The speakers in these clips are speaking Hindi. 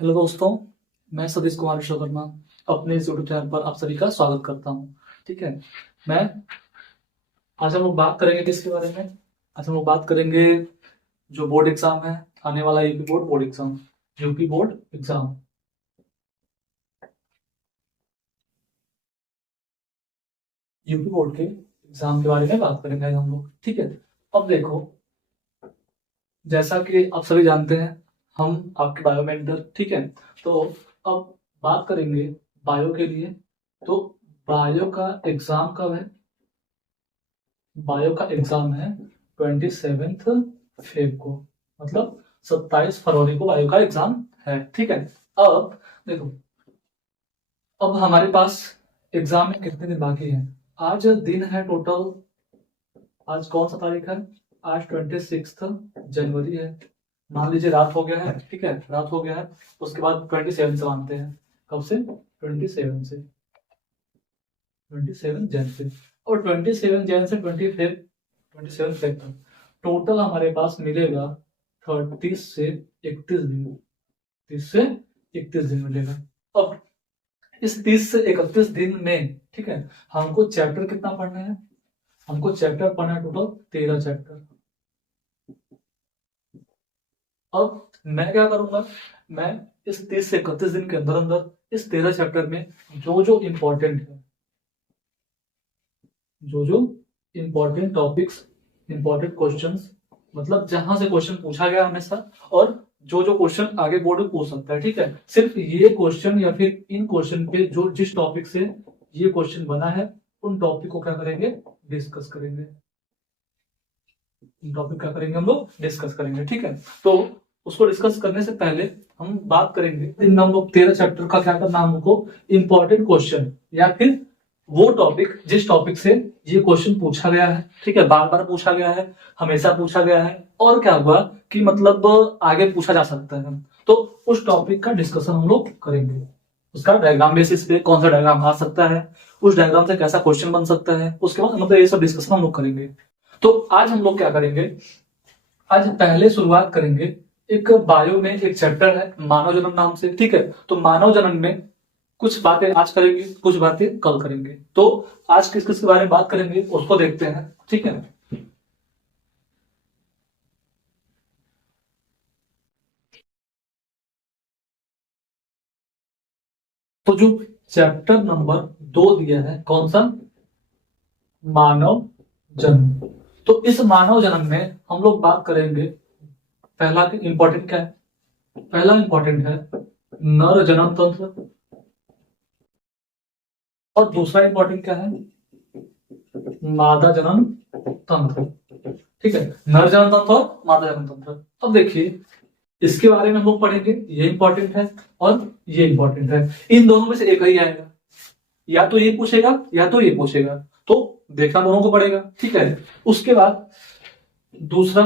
हेलो दोस्तों, मैं सतीश कुमार विश्वकर्मा अपने इस यूट्यूब चैनल पर आप सभी का स्वागत करता हूँ। ठीक है। मैं आज हम लोग बात करेंगे किसके बारे में। आज हम लोग बात करेंगे जो बोर्ड एग्जाम है, आने वाला UP board board exam, UP board exam, UP board के एग्जाम के बारे में बात करेंगे आज हम लोग। ठीक है। अब देखो, जैसा कि आप सभी जानते हैं, हम आपके बायो मेंटर। ठीक है। तो अब बात करेंगे बायो के लिए। तो बायो का एग्जाम कब है? बायो का एग्जाम है 27 फेब को, मतलब 27 फरवरी को बायो का एग्जाम है। ठीक है। अब देखो, अब हमारे पास एग्जाम में कितने दिन बाकी हैं? आज दिन है टोटल, आज कौन सा तारीख है? आज 26 जनवरी है। मान लीजिए रात हो गया है। ठीक है, रात हो गया है। उसके बाद 27 से मानते हैं। कब से? 27 से, 27 जन से। और 27 जन से 27 फेब तक टोटल हमारे पास मिलेगा 30 से 31 दिन। 30 से 31 दिन मिलेगा। अब इस 30 से 31 दिन में, ठीक है, हमको चैप्टर कितना पढ़ना है? हमको चैप्टर पढ़ना है टोटल 13 चैप्टर। अब मैं क्या करूंगा, मैं इस 30 से 31 दिन के अंदर अंदर इस 13 चैप्टर में जो जो इंपॉर्टेंट है, जो जो इंपॉर्टेंट टॉपिक्स, इंपॉर्टेंट क्वेश्चंस, मतलब जहां से क्वेश्चन पूछा गया हमेशा, और जो जो क्वेश्चन आगे बोर्ड में पूछ सकता है। ठीक है। सिर्फ ये क्वेश्चन या फिर इन क्वेश्चन पे जो जिस टॉपिक से ये क्वेश्चन बना है, उन टॉपिक को क्या करेंगे? डिस्कस करेंगे। उन टॉपिक क्या करेंगे? हम लोग डिस्कस करेंगे। ठीक है। तो उसको डिस्कस करने से पहले हम बात करेंगे इन हम लोग 13 चैप्टर का क्या करना हमको, इंपॉर्टेंट क्वेश्चन या फिर वो टॉपिक जिस टॉपिक से ये क्वेश्चन पूछा गया है। ठीक है, बार बार पूछा गया है, हमेशा पूछा गया है, और क्या हुआ कि मतलब आगे पूछा जा सकता है। तो उस टॉपिक का डिस्कशन हम लोग करेंगे। उसका डायग्राम बेसिस पे कौन सा डायग्राम आ सकता है, उस डायग्राम से कैसा क्वेश्चन बन सकता है, उसके बाद मतलब ये सब डिस्कशन हम लोग करेंगे। तो आज हम लोग क्या करेंगे, आज पहले शुरुआत करेंगे एक बायो में एक चैप्टर है मानव जन्म नाम से। ठीक है। तो मानव जन्म में कुछ बातें आज करेंगे, कुछ बातें कल करेंगे। तो आज किस किस के बारे में बात करेंगे उसको देखते हैं। ठीक है। तो जो चैप्टर नंबर 2 दिया है, कौन सा? मानव जन्म। तो इस मानव जन्म में हम लोग बात करेंगे, पहला इंपॉर्टेंट क्या है? पहला इंपॉर्टेंट है नर जन्म तंत्र, और दूसरा इंपॉर्टेंट क्या है? मादा जन्म तंत्र। ठीक है, नर जन्म तंत्र और मादा जन्म तंत्र। अब देखिए, इसके बारे में हम लोग पढ़ेंगे, ये इंपॉर्टेंट है और ये इंपॉर्टेंट है। इन दोनों में से एक ही आएगा, या तो ये पूछेगा या तो ये पूछेगा, तो देखना दोनों को पड़ेगा। ठीक है। उसके बाद दूसरा,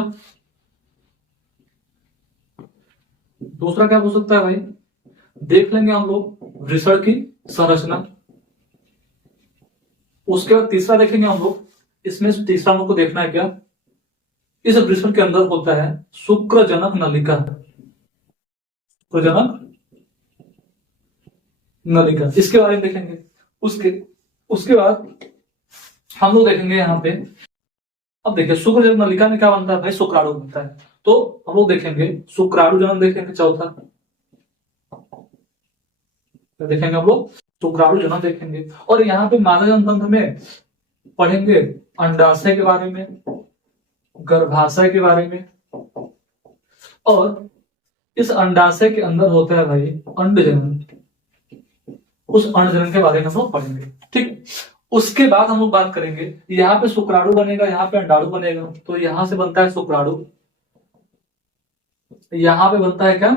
दूसरा क्या पूछ सकता है भाई? देख लेंगे हम लोग वृषण की संरचना। उसके बाद तीसरा देखेंगे हम लोग, इसमें तीसरा हम लोग को देखना है क्या, इस वृषण के अंदर होता है शुक्रजनक नलिका। शुक्रजनक नलिका, इसके बारे में देखेंगे। उसके उसके बाद हम लोग देखेंगे यहाँ पे, अब देखिए शुक्रजनक नलिका में क्या बनता है भाई? शुक्राणु बनता है। तो हम लोग देखेंगे शुक्राणु जन्म, देखेंगे चौथा। तो देखेंगे हम लोग शुक्राणु जन्म देखेंगे। और यहाँ पे मानव जन्म तंत्र में पढ़ेंगे अंडाशय के बारे में, गर्भाशय के बारे में, और इस अंडाशय के अंदर होता है भाई अंडजनन। उस अंडजनन के बारे में हम लोग पढ़ेंगे। ठीक। उसके बाद हम लोग बात करेंगे, यहाँ पे शुक्राणु बनेगा, यहाँ पे अंडाणु बनेगा। तो यहां से बनता है शुक्राणु, यहां पे बनता है क्या?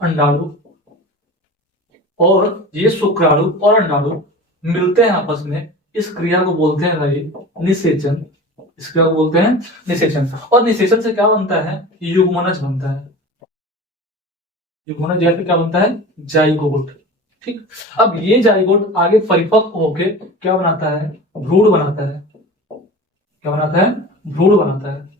अंडाणु। और ये शुक्राणु और अंडाणु मिलते हैं आपस में, इस क्रिया को बोलते हैं भाई निषेचन। इस क्रिया को बोलते हैं निषेचन। और निषेचन से क्या बनता है? युग्मनज बनता है। युग्मनज या फिर क्या बनता है? जाइगोट। ठीक। अब ये जाइगोट आगे परिपक्व होके क्या बनाता है? भ्रूण बनाता है। क्या बनाता है? भ्रूण बनाता है।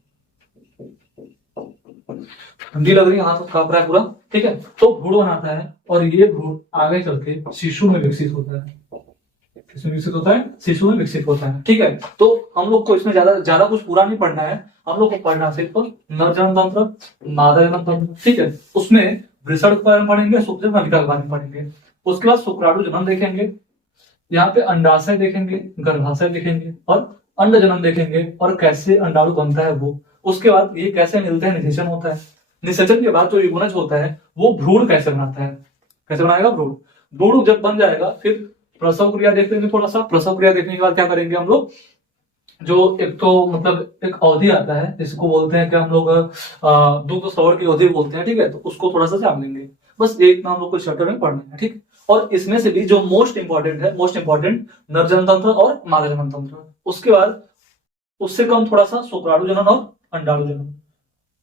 ठंडी लग रही है, हाथ कांप रहा है पूरा, ठीक है, तो भ्रूण बनाता है और ये भ्रूण आगे चल के शिशु में विकसित होता है। किसमें विकसित होता है? शिशु में विकसित होता है, ठीक है। तो हम लोग को इसमें ज्यादा ज्यादा कुछ पूरा नहीं पढ़ना है, हम लोग को पढ़ना सिर्फ नर जनन तंत्र, मादा जनन तंत्र, ठीक है। उसमें वृषण के बारे में पढ़ेंगे, शुक्र नलिका के बारे में पढ़ेंगे। उसके बाद शुक्राणु जनन देखेंगे, यहाँ पे अंडाशय देखेंगे, गर्भाशय देखेंगे और अंड जनन देखेंगे और कैसे अंडाणु बनता है वो। उसके बाद ये कैसे मिलते हैं, निषेचन होता है। निषेचन के बाद जो युग्मनज होता है वो भ्रूण कैसे बनाता है, कैसे बनाएगा भ्रूण। भ्रूण जब बन जाएगा फिर प्रसव क्रिया देख लेंगे थोड़ा सा। प्रसव क्रिया देखने के बाद क्या करेंगे हम लोग, जो एक तो मतलब एक अवधि आता है जिसको बोलते हैं कि हम लोग दुग्ध श्रवण की अवधि बोलते हैं, ठीक है। तो उसको थोड़ा सा जान लेंगे, बस एक नाम लोग को चैप्टर में पढ़ना है, ठीक। और इसमें से भी जो मोस्ट इंपॉर्टेंट है, मोस्ट इंपॉर्टेंट नर जनन तंत्र और मादा जनन तंत्र। उसके बाद उससे कम थोड़ा सा शुक्राणु जनन और अंडाणु जनन।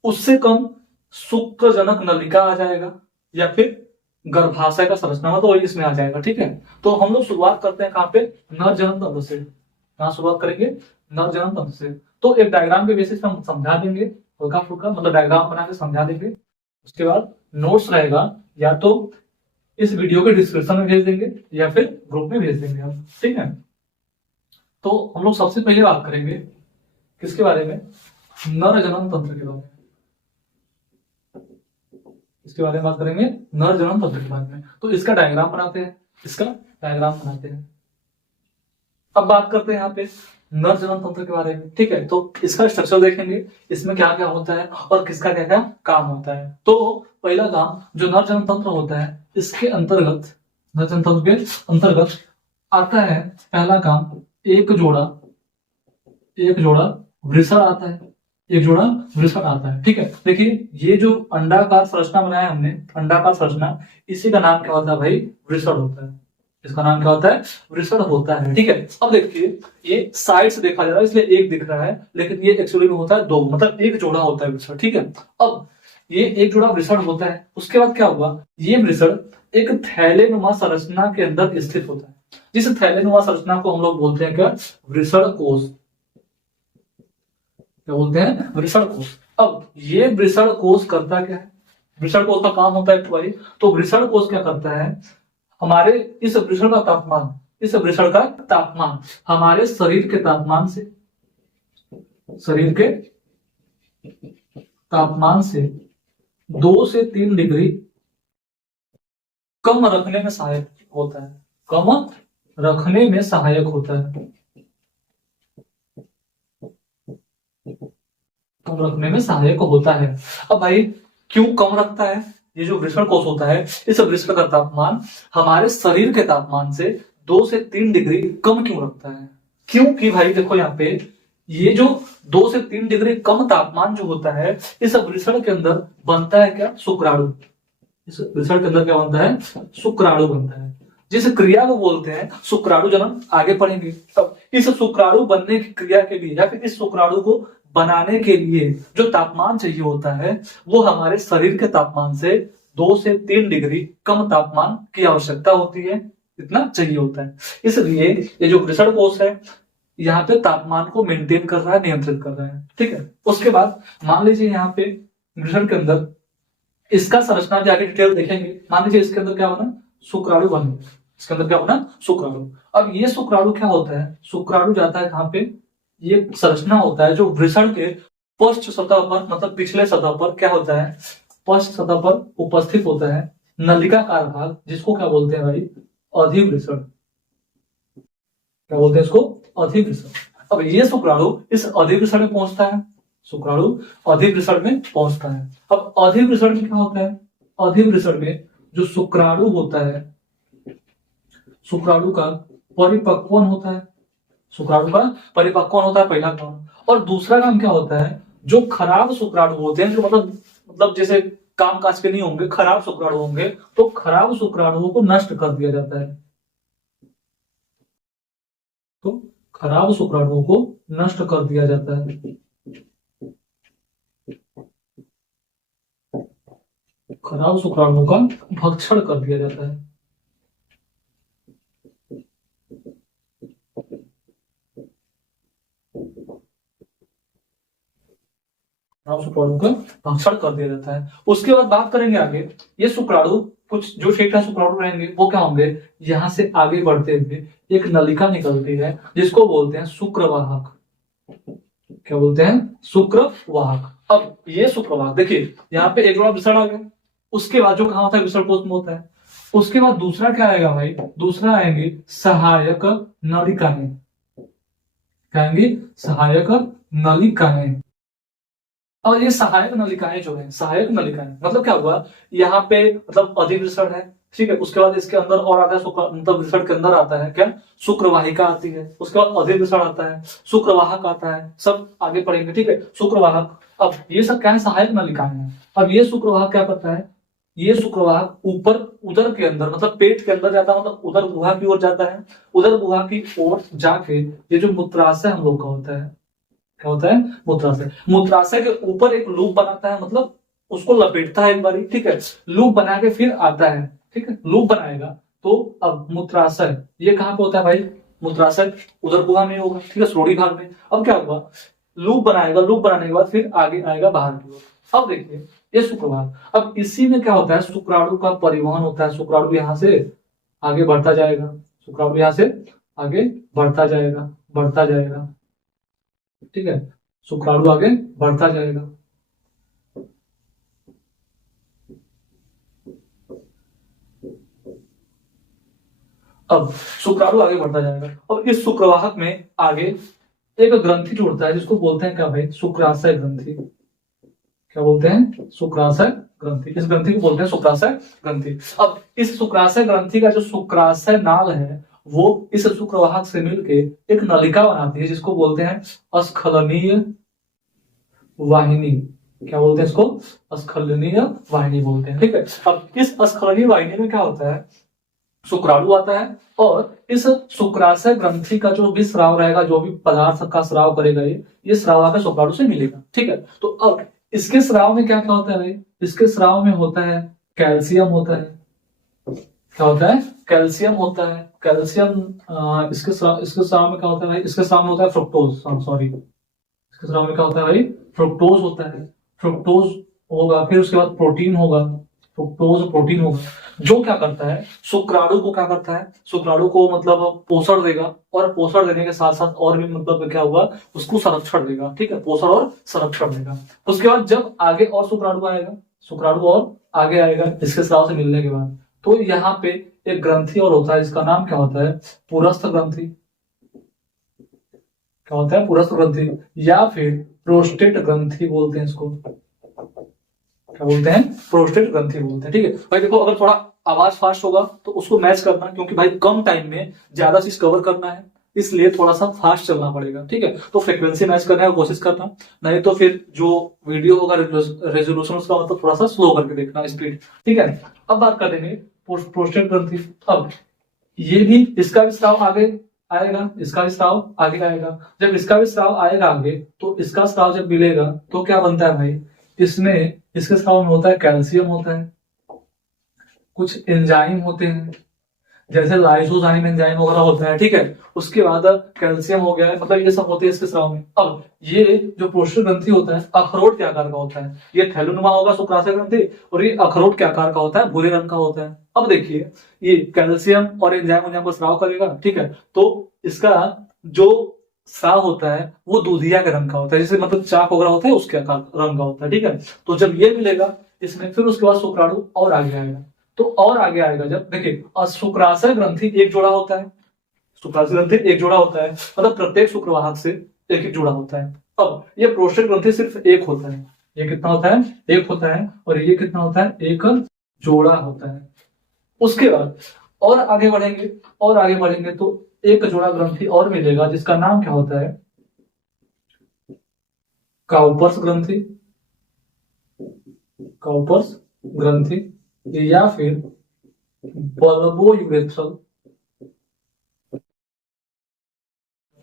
उससे कम शुक्र जनक नलिका आ जाएगा या फिर गर्भाशय का संरचना, तो वही इसमें आ जाएगा, ठीक है। तो हम लोग शुरुआत करते हैं कहाँ पे, नर जनन तंत्र से। कहाँ शुरुआत करेंगे, नर जनन तंत्र से। तो एक डायग्राम के बेसिस पे हम समझा देंगे, हल्का फुल्का मतलब डायग्राम बना के समझा देंगे। उसके बाद नोट्स रहेगा, या तो इस वीडियो के डिस्क्रिप्शन में भेज देंगे या फिर ग्रुप में भेज देंगे हम, ठीक है। तो हम लोग सबसे पहले बात करेंगे किसके बारे में, नर जनन तंत्र के बारे में। इसके बारे में बात करेंगे, नर जनन तंत्र के बारे में। तो इसका डायग्राम बनाते हैं, इसका डायग्राम बनाते हैं। अब बात करते हैं यहाँ पे नर जनन तंत्र के बारे में, ठीक है। तो इसका स्ट्रक्चर देखेंगे, इसमें क्या क्या होता है और किसका क्या क्या काम होता है। तो पहला काम जो नर जनन तंत्र होता है, इसके अंतर्गत, नर जनन तंत्र के अंतर्गत आता है पहला काम, एक जोड़ा वृषण आता है, एक जोड़ा वृषण आता है, ठीक है। देखिए ये जो अंडाकार संरचना बनाया हमने, अंडाकार संरचना, इसी का नाम क्या होता है भाई, वृषण होता है। इसका नाम क्या होता है, वृषण होता है, ठीक है। अब देखिए ये साइड से देखा जा रहा है इसलिए एक दिख रहा है, लेकिन ये एक्चुअली में होता है दो, मतलब एक जोड़ा होता है वृषण, ठीक है। अब ये एक जोड़ा वृषण होता है, उसके बाद क्या हुआ, ये वृषण एक थैलेनुमा संरचना के अंदर स्थित होता है। जिस थैलेनुमा संरचना को हम लोग बोलते हैं क्या, वृषण कोश, क्या बोलते हैं, वृषण कोश। अब ये वृषण कोश करता क्या है, वृषण कोश का काम होता है भाई, तो वृषण कोश क्या करता है, हमारे इस वृषण का तापमान, इस वृषण का तापमान हमारे शरीर के तापमान से, शरीर के तापमान से 2 से 3 डिग्री कम रखने में सहायक होता है, कम रखने में सहायक होता है, कम रखने में सहायक होता है। अब भाई क्यों कम रखता है, ये जो वृषण कोश होता है, इस वृषण का तापमान हमारे शरीर के तापमान से 2 से 3 डिग्री कम क्यों रखता है। क्योंकि भाई देखो यहाँ पे ये जो 2 से 3 डिग्री कम तापमान जो होता है, इस वृषण के अंदर बनता है क्या, शुक्राणु। इस वृषण के अंदर क्या बनता है, शुक्राणु बनता है, जिस क्रिया को बोलते हैं शुक्राणु जनन। आगे पढ़ेंगे। अब इस शुक्राणु बनने की क्रिया के लिए या फिर इस शुक्राणु को बनाने के लिए जो तापमान चाहिए होता है, वो हमारे शरीर के तापमान से 2 से 3 डिग्री कम तापमान की आवश्यकता होती है, इतना चाहिए होता है। इसलिए ये जो वृषण कोश है यहाँ पे तापमान को मेंटेन कर रहा है, नियंत्रित कर रहा है, ठीक है। उसके बाद मान लीजिए यहाँ पे वृषण के अंदर इसका संरचना भी आगे डिटेल देखेंगे। मान लीजिए इसके अंदर क्या बना, शुक्राणु बन गया, इसके अंदर क्या बना, शुक्राणु। अब ये शुक्राणु क्या होता है, शुक्राणु जाता है कहाँ पे, ये संरचना होता है जो वृषण के पृष्ठ सतह पर, मतलब पिछले सतह पर क्या होता है, पृष्ठ सतह पर उपस्थित होता है नलिकाकार भाग, जिसको क्या बोलते हैं भाई, अधिवृषण। क्या बोलते हैं इसको, अधिवृषण। अब ये शुक्राणु इस अधिवृषण में पहुंचता है, शुक्राणु अधिवृषण में पहुंचता है। अब अधिवृषण में क्या होता है, अधिवृषण में जो शुक्राणु होता है, शुक्राणु का परिपक्वन होता है, शुक्राणु का परिपक्वन होता है, पहला काम। और दूसरा काम क्या होता है, जो खराब शुक्राणु होते हैं, जो मतलब जैसे काम काज के नहीं होंगे, खराब शुक्राणु होंगे, तो खराब शुक्राणुओं को नष्ट कर दिया जाता है। तो खराब शुक्राणुओं को नष्ट कर दिया जाता है। खराब शुक्राणुओं का भक्षण कर दिया जाता है। शुक्राणु का भक्षण कर दिया जाता है। उसके बाद बात करेंगे आगे, ये शुक्राणु कुछ जो शेष शुक्राणु रहेंगे वो क्या होंगे, यहाँ से आगे बढ़ते हुए एक नलिका निकलती है जिसको बोलते हैं शुक्रवाहक। क्या बोलते हैं, शुक्रवाहक। अब ये शुक्रवाहक देखिए यहाँ पे एक जोड़ा विसरण आ गया, उसके बाद जो कहा होता है विसरण कोष में होता है, उसके बाद दूसरा क्या आएगा भाई, दूसरा आएंगे सहायक नलिकाएं। क्या आएंगी, सहायक नलिकाएं। और ये सहायक नलिकाएं जो है, सहायक नलिकाएं मतलब क्या हुआ, यहाँ पे मतलब अधिवृषण है, ठीक है, उसके बाद इसके अंदर और आता है मतलब वृषण के अंदर आता है क्या, शुक्रवाहिका आती है, उसके बाद अधिवृषण आता है, शुक्रवाहक आता है, सब आगे पढ़ेंगे, ठीक है, शुक्रवाहक। अब ये सब क्या है, सहायक नलिकाएं हैं। अब ये शुक्रवाहक क्या करता है, ये शुक्रवाहक ऊपर उदर के अंदर मतलब पेट के अंदर जाता है, मतलब उदर गुहा की ओर जाता है, उदर गुहा की ओर जाके ये जो मूत्राशय हम लोग का होता है, क्या होता है, मूत्राशय, मूत्राशय के ऊपर एक लूप बनाता है, मतलब उसको लपेटता है एक बारी, ठीक है, लूप बना के फिर आता है, ठीक है, लूप बनाएगा। तो अब मूत्राशय ये कहाँ पे होता है भाई, मूत्राशय उदर गुहा में होगा, ठीक है, श्रोणि भाग में। अब क्या हुआ, लूप बनाएगा, लूप बनाने के बाद फिर आगे आएगा बाहर की ओर। अब देखिए ये शुक्रवाहक, अब इसी में क्या होता है, शुक्राणु का परिवहन होता है, शुक्राणु यहाँ से आगे बढ़ता जाएगा, शुक्राणु यहाँ से आगे बढ़ता जाएगा, बढ़ता जाएगा, ठीक है, शुक्राणु आगे बढ़ता जाएगा। अब शुक्राणु आगे बढ़ता जाएगा और इस शुक्रवाहक में आगे एक ग्रंथि जुड़ता है जिसको बोलते हैं क्या भाई, शुक्राशय ग्रंथि। क्या बोलते हैं, शुक्राशय ग्रंथि। इस ग्रंथि को बोलते हैं शुक्राशय ग्रंथि। अब इस शुक्राशय ग्रंथि का जो शुक्राशय नाल है वो इस शुक्रवाहक से मिलके एक नलिका बनाती है जिसको बोलते हैं स्खलनीय वाहिनी। क्या बोलते हैं इसको, स्खलनीय वाहिनी बोलते हैं, ठीक है। अब इस स्खलनीय वाहिनी में क्या होता है, शुक्राणु आता है और इस शुक्राशय ग्रंथि का जो भी स्राव रहेगा, जो भी पदार्थ का स्राव करेगा ये स्राव आकर शुक्राणु से मिलेगा, ठीक है। तो अब इसके स्राव में क्या क्या होता है भाई, इसके स्राव में होता है कैल्शियम होता है। क्या होता है, कैल्शियम होता है, कैल्शियम। इसके स्राव में क्या होता है भाई, इसके स्राव में होता है फ्रुक्टोज, सॉरी, इसके स्राव में क्या होता है भाई, फ्रुक्टोज होता है, फ्रुक्टोज होगा, फिर उसके बाद प्रोटीन होगा, फ्रुक्टोज प्रोटीन होगा, जो क्या करता है, शुक्राणु को क्या करता है, शुक्राणु को मतलब पोषण देगा और पोषण देने के साथ साथ और भी मतलब क्या होगा, उसको संरक्षण देगा, ठीक है, पोषण और संरक्षण देगा। उसके बाद जब आगे और शुक्राणु आएगा, शुक्राणु और आगे आएगा इसके स्राव से मिलने के बाद, तो यहाँ पे एक ग्रंथि और होता है जिसका नाम क्या होता है, पुरस्थ ग्रंथि। क्या होता है, पुरस्थ ग्रंथि या फिर प्रोस्टेट ग्रंथि बोलते हैं इसको। क्या बोलते हैं, प्रोस्टेट ग्रंथि बोलते हैं, ठीक है भाई। देखो अगर थोड़ा आवाज फास्ट होगा तो उसको मैच करना, क्योंकि भाई कम टाइम में ज्यादा चीज कवर करना है, इसलिए थोड़ा सा फास्ट चलना पड़ेगा, ठीक है। तो फ्रीक्वेंसी मैच करने की कोशिश करना, नहीं तो फिर जो वीडियो होगा रेजोल्यूशन उसका मतलब थोड़ा सा स्लो करके देखना स्पीड, ठीक है। अब बात कर देंगे प्रोस्टेट ग्रंथि। अब ये भी, इसका भी स्राव आगे आएगा, इसका भी स्राव आगे आएगा। जब इसका भी स्राव आएगा आगे तो इसका स्राव जब मिलेगा तो क्या बनता है भाई, इसमें इसके स्राव में होता है कैल्शियम होता है, कुछ एंजाइम होते हैं जैसे लाइसोजाइम एंजाइम वगैरह होता है, ठीक है। उसके बाद कैल्शियम हो गया, मतलब ये सब होते हैं इसके स्राव में। अब ये जो प्रोस्टेट ग्रंथि होता है अखरोट के आकार का होता है, ये थैलोनुमा होगा शुक्राशय ग्रंथि, और ये अखरोट के आकार का होता है, भूरे रंग का होता है। अब देखिए ये कैल्शियम और एंजाइम को स्राव करेगा, ठीक है, तो इसका जो स्राव होता है वो दूधिया के रंग का होता है, जैसे मतलब चाक वगैरह होता है उसके आकार रंग का होता है, ठीक है। तो जब ये मिलेगा इसमें, फिर उसके बाद शुक्राणु और आगे आएगा, तो और आगे आएगा जब देखिए शुक्राशय ग्रंथि एक जोड़ा होता है, शुक्राशय ग्रंथि एक जोड़ा होता है, मतलब प्रत्येक शुक्रवाहक से एक एक जोड़ा होता है। अब ये प्रोस्टेट ग्रंथि सिर्फ एक होता है, ये कितना होता है, एक होता है, और ये कितना होता है, एक जोड़ा होता है। उसके बाद और आगे बढ़ेंगे, और आगे बढ़ेंगे तो एक जोड़ा ग्रंथि और मिलेगा जिसका नाम क्या होता है, काउपर्स ग्रंथि, काउपर्स ग्रंथि, या फिर बल्बोयूरेथ्रल,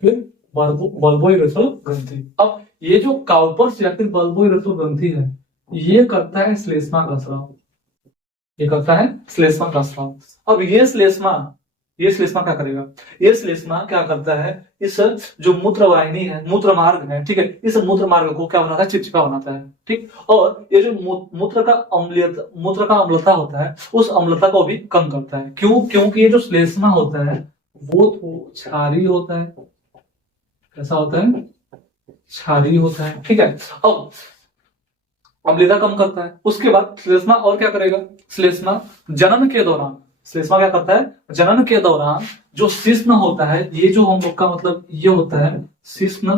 फिर बल्बोयूरेथ्रल ग्रंथि। अब ये जो काउपर्स या फिर बल्बोयूरेथ्रल ग्रंथि है ये करता है श्लेष्मा का स्राव, ये करता है श्लेष्मा का स्राव। अब ये श्लेष्मा ये श्लेष्मा क्या करेगा, ये श्लेष्मा क्या करता है, इस जो मूत्र वाहिनी है, मूत्र मार्ग है, ठीक है, इस मूत्र मार्ग को क्या बनाता है, चिपचिपा बनाता है, ठीक। और ये जो मूत्र का अम्लता होता है, उस अम्लता को भी कम करता है। क्यों? क्योंकि ये जो श्लेष्मा होता है वो तो क्षारीय होता है। कैसा होता है? क्षारीय होता है, ठीक है। अब अम्लता कम करता है। उसके बाद श्लेष्मा और क्या करेगा, श्लेष्मा जनन के दौरान, श्लेष्मा क्या करता है, जनन के दौरान जो शिश्न होता है, ये जो हम लोग का मतलब ये होता है शिश्न,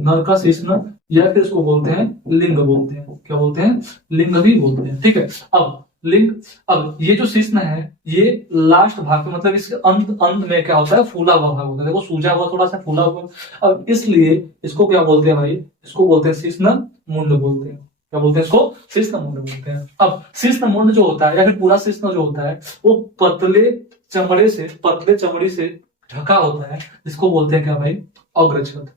नर का शिश्न, या फिर इसको बोलते हैं लिंग बोलते हैं। क्या बोलते हैं? लिंग भी बोलते हैं, ठीक है। अब लिंग, अब ये जो शिश्न है ये लास्ट भाग में, मतलब इसके अंत अंत में क्या होता है, फूला हुआ भाग होता है। देखो सूजा हुआ, थोड़ा सा फूला हुआ। अब इसलिए इसको क्या बोलते हैं भाई, इसको बोलते हैं शिश्न मुंड बोलते हैं। क्या बोलते हैं इसको? शिश्न मुंड बोलते हैं। अब शिश्न मुंड जो होता है या फिर पूरा शिश्न जो होता है वो पतले चमड़े से ढका होता है, इसको बोलते हैं क्या भाई, अग्रछद।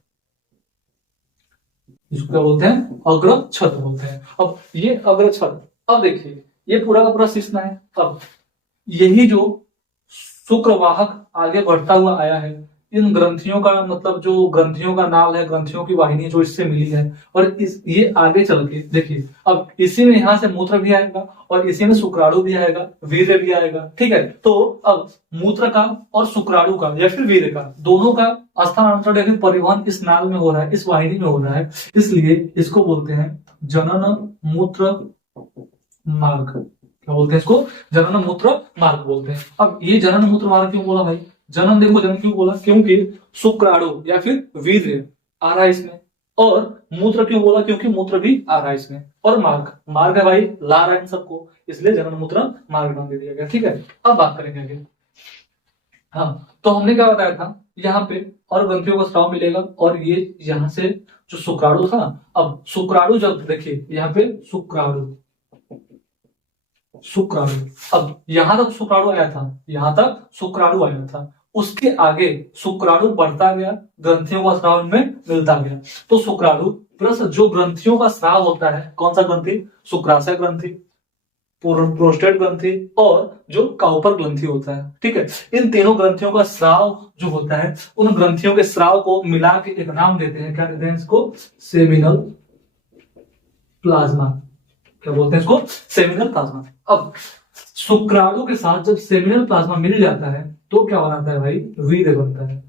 इसको क्या बोलते हैं? अग्रछद बोलते हैं। अब ये अग्रछद, अब देखिए ये पूरा का पूरा शिश्न है। अब यही जो शुक्रवाहक आगे बढ़ता हुआ आया है, इन ग्रंथियों का मतलब जो ग्रंथियों का नाल है, ग्रंथियों की वाहिनी जो इससे मिली है, और इस ये आगे चल के देखिए, अब इसी में यहां से मूत्र भी आएगा और इसी में शुक्राणु भी आएगा, वीर्य भी आएगा, ठीक है। तो अब मूत्र का और शुक्राणु का या फिर वीर्य का, दोनों का स्थानांतरण या फिर परिवहन इस नाल में हो रहा है, इस वाहिनी में हो रहा है, इसलिए इसको बोलते हैं जनन मूत्र मार्ग। क्या बोलते हैं इसको? जनन मूत्र मार्ग बोलते हैं। अब ये जनन मूत्र मार्ग क्यों बोला भाई? जनन, देखो जनन क्यों बोला, क्योंकि शुक्राणु या फिर वीर्य आ रहा है इसमें, और मूत्र क्यों बोला, क्योंकि मूत्र भी आ रहा है इसमें, और मार्ग, मार्ग है भाई, ला रहा है इन सबको, इसलिए जनन मूत्र मार्ग नाम दे दिया गया, ठीक है। अब बात करेंगे आगे। हाँ, तो हमने क्या बताया था, यहाँ पे और ग्रंथियों का स्राव मिलेगा, और ये यहाँ से जो शुक्राणु था, अब शुक्राणु जब देखिए यहाँ पे शुक्राणु, अब यहां तक शुक्राणु आया था, यहां तक शुक्राणु आया था, उसके आगे शुक्राणु बढ़ता गया, ग्रंथियों का स्राव में मिलता गया। तो शुक्राणु प्लस जो ग्रंथियों का स्राव होता है, कौन सा ग्रंथि? शुक्राशय ग्रंथि, प्रोस्टेट ग्रंथि, और जो काउपर ग्रंथि होता है, ठीक है। इन तीनों ग्रंथियों का स्राव जो होता है, उन ग्रंथियों के स्राव को मिला के एक नाम देते हैं, क्या कहते हैं इसको? Seminal plasma. क्या बोलते हैं इसको? Seminal plasma. अब शुक्राणु के साथ जब सेमिनल प्लाज्मा मिल जाता है तो क्या बनाता है भाई? वीर्य बनता है।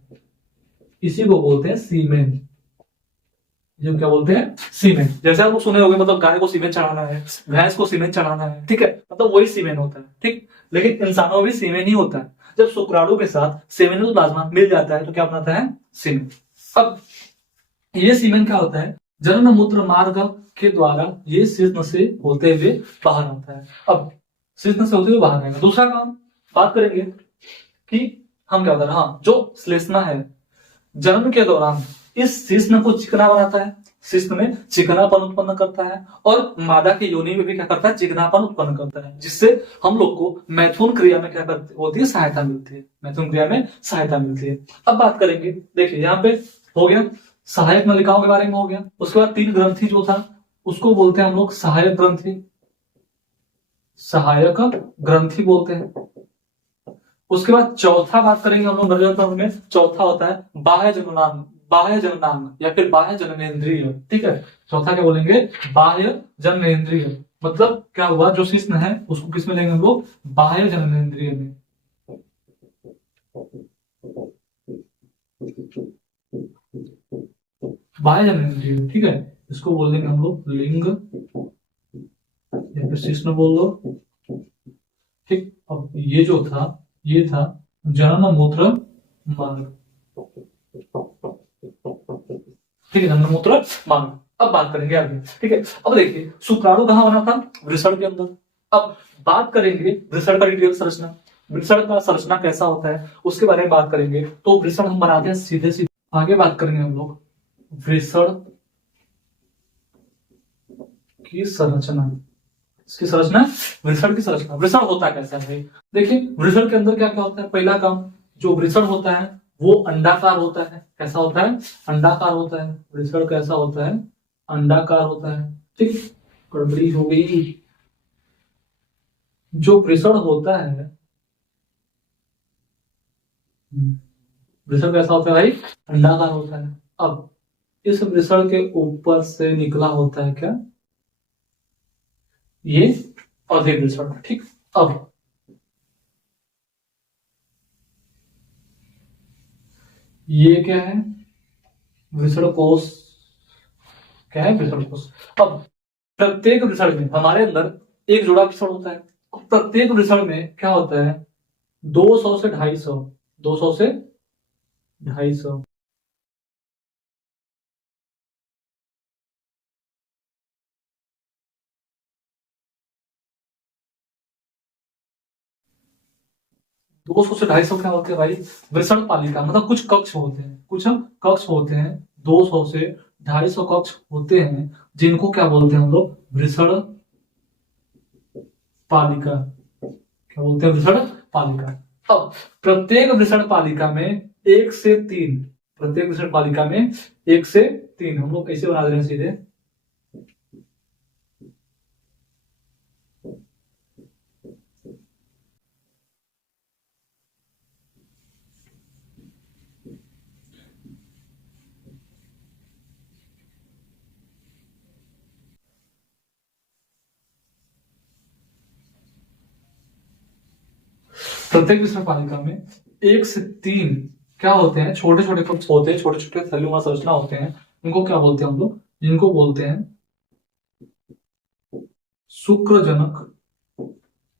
इसी को बोलते हैं सीमेन। जो क्या बोलते हैं? सीमेन। जैसे आप लोग सुने होंगे, मतलब गाय को सीमेन चढ़ाना है, भैंस को सीमेन चढ़ाना है, ठीक है, मतलब वही सीमेन होता है, ठीक। लेकिन इंसानों में भी सीमेन ही होता है। जब शुक्राणु के साथ सेमिनल प्लाज्मा मिल जाता है तो क्या बनाता है? सीमेन। अब ये सीमेन क्या होता है? जनन मूत्र मार्ग के द्वारा ये शिश्न से होते हुए बाहर आता है। अब शिश्न से होते हुए बाहर आएगा। दूसरा काम बात करेंगे कि हम क्या होता है, हाँ, जो श्लेष्मा है जन्म के दौरान इस शिश्न को चिकना बनाता है, शिश्न में चिकनापन उत्पन्न करता है, और मादा की योनि में भी क्या करता है? चिकनापन उत्पन्न करता है, जिससे हम लोग को मैथुन क्रिया में क्या होती है? सहायता मिलती है। मैथुन क्रिया में सहायता मिलती है। अब बात करेंगे, देखिए यहाँ पे हो गया सहायक नलिकाओं के बारे में, हो गया। उसके बाद तीन ग्रंथि जो था उसको बोलते हैं हम लोग सहायक ग्रंथि, सहायक ग्रंथि बोलते हैं। उसके बाद चौथा बात करेंगे हम लोग नरजनतंत्र में, चौथा होता है बाह्य जननांग, बाह्य जननांग या फिर बाह्य जननेंद्रिय, ठीक है। चौथा क्या बोलेंगे? बाह्य जननेंद्रिय। मतलब क्या हुआ, जो शिश्न है उसको किस में लेंगे हम लोग? बाह्य जननेंद्रिय में। बाह्य जननेंद्रिय, ठीक है। इसको बोल देंगे हम लोग लिंग या फिर शिश्न बोल दो, ठीक। अब ये जो था ये था जनन मूत्र मार्ग, ठीक है, जनन मूत्र मार्ग। अब बात करेंगे आगे, ठीक है। अब देखिए शुक्राणु कहां बना था? वृषण के अंदर। अब बात करेंगे वृषण का डिटेल संरचना, वृषण का संरचना कैसा होता है उसके बारे में बात करेंगे। तो वृषण हम बनाते हैं सीधे सीधे। आगे बात करेंगे हम लोग वृषण की संरचना, इसकी संरचना, वृषण की संरचना। वृषण होता कैसा है? देखिए वृषण के अंदर क्या क्या होता है। पहला काम, जो वृषण होता है वो अंडाकार होता है। कैसा होता है? अंडाकार होता है। वृषण कैसा होता है? अंडाकार होता है, ठीक। गड़बड़ी हो गई। जो वृषण होता है वृषण कैसा होता है भाई? अंडाकार होता है। अब इस वृषण के ऊपर से निकला होता है क्या? ये अधिवृषण। ठीक, अब ये क्या है? वृषण कोश। क्या है? वृषण कोश। अब प्रत्येक वृषण में हमारे अंदर एक जोड़ा वृषण होता है। प्रत्येक वृषण में क्या होता है? 200 से 250, 200 से 250। दो सौ से 250 क्या होते हैं भाई? वृषण पालिका, मतलब कुछ कक्ष होते हैं, कुछ कक्ष होते हैं, 200 से 250 कक्ष होते हैं, जिनको क्या बोलते हैं हम लोग? वृषण पालिका। क्या बोलते हैं? वृषण पालिका। अब प्रत्येक वृषण पालिका में 1 से 3, प्रत्येक वृषण पालिका में 1 से 3, हम लोग कैसे बना दे रहे हैं सीधे? प्रत्येक वृषण पालिका में 1 से 3 क्या होते हैं? छोटे छोटे कक्ष होते हैं, छोटे छोटे थैलियों संरचना होते हैं। इनको क्या बोलते हैं हम लोग? जिनको बोलते हैं शुक्रजनक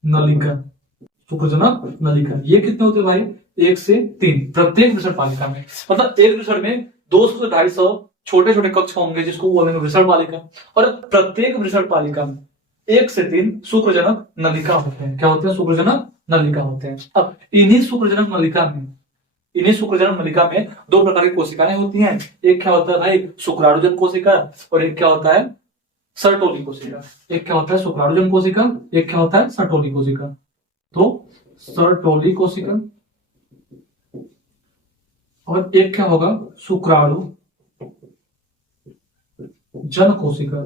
नलिका। शुक्रजनक नलिका। ये कितने होते हैं भाई? 1 से 3 प्रत्येक वृषण पालिका में। मतलब एक वृषण में 200 से 250 छोटे छोटे कक्ष होंगे, जिसको बोलेंगे वृषण पालिका। और प्रत्येक वृषण पालिका में 1 से 3 शुक्रजनक नलिका होते हैं। क्या होते हैं? शुक्रजनक नलिका होते हैं। अब इन्हीं शुक्रजनक नलिका में 2 प्रकार की कोशिकाएं होती हैं। एक क्या होता है भाई? शुक्राणुजन कोशिका, और एक क्या होता है? सर्टोली कोशिका। एक क्या होता है? शुक्राणुजन कोशिका, एक क्या होता है? सर्टोली कोशिका। तो सर्टोली कोशिका, और एक क्या होगा? शुक्राणु जन कोशिका।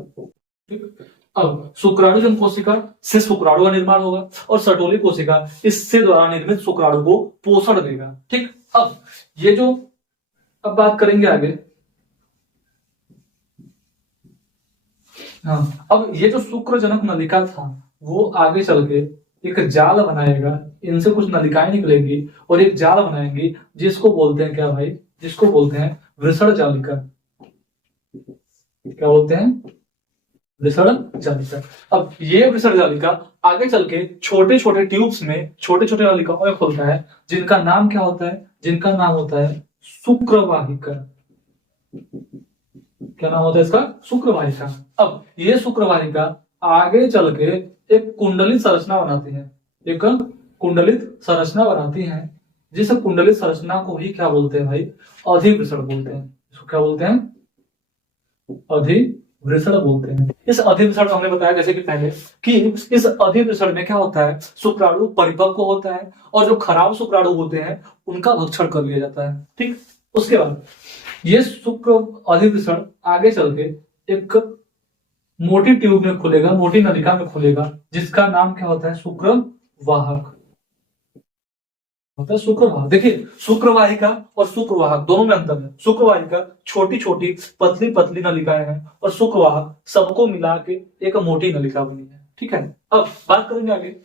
ठीक, अब शुक्राणुजन कोशिका से शुक्राणु का निर्माण होगा, और सर्टोली कोशिका इससे द्वारा निर्मित शुक्राणु को पोषण देगा। ठीक, अब ये जो अब बात करेंगे आगे। हाँ, अब ये जो शुक्रजनक नलिका था, वो आगे चल के एक जाल बनाएगा, इनसे कुछ नलिकाएं निकलेंगी और एक जाल बनाएंगी, जिसको बोलते हैं क्या भाई? जिसको बोलते हैं वृषण जालिका। क्या बोलते हैं? वृषण जालिका। अब ये वृषण जालिका आगे चल के छोटे छोटे ट्यूब्स में, छोटे छोटे नलिकाओं में खुलता है, जिनका नाम क्या होता है? जिनका नाम होता है शुक्रवाहिका। क्या नाम होता है इसका? शुक्रवाहिका। अब ये शुक्रवाहिका आगे चल के एक कुंडलित संरचना बनाती है, एक कुंडलित संरचना बनाती है, जिस कुंडलित संरचना को ही क्या बोलते हैं भाई? अधिवृषण बोलते हैं। इसको क्या बोलते हैं? अधिवृषण बोलते हैं। इस अधिवृषण में हमने बताया जैसे कि पहले कि इस अधिवृषण में क्या होता है? शुक्राणु परिपक्व होता है, और जो खराब शुक्राणु होते हैं उनका भक्षण कर लिया जाता है। ठीक, उसके बाद ये शुक्र अधिवृषण आगे चल के एक मोटी ट्यूब में खुलेगा, मोटी नलिका में खुलेगा, जिसका नाम क्या होता है? शुक्रवाहक होता है। शुक्रवाहक। देखिए, शुक्रवाहिका और शुक्रवाहक दोनों में अंतर है। शुक्रवाहिका छोटी छोटी पतली पतली नलिकाएं हैं, और शुक्रवाहक सबको मिला के एक मोटी नलिका बनी है। ठीक है, अब बात करेंगे आगे।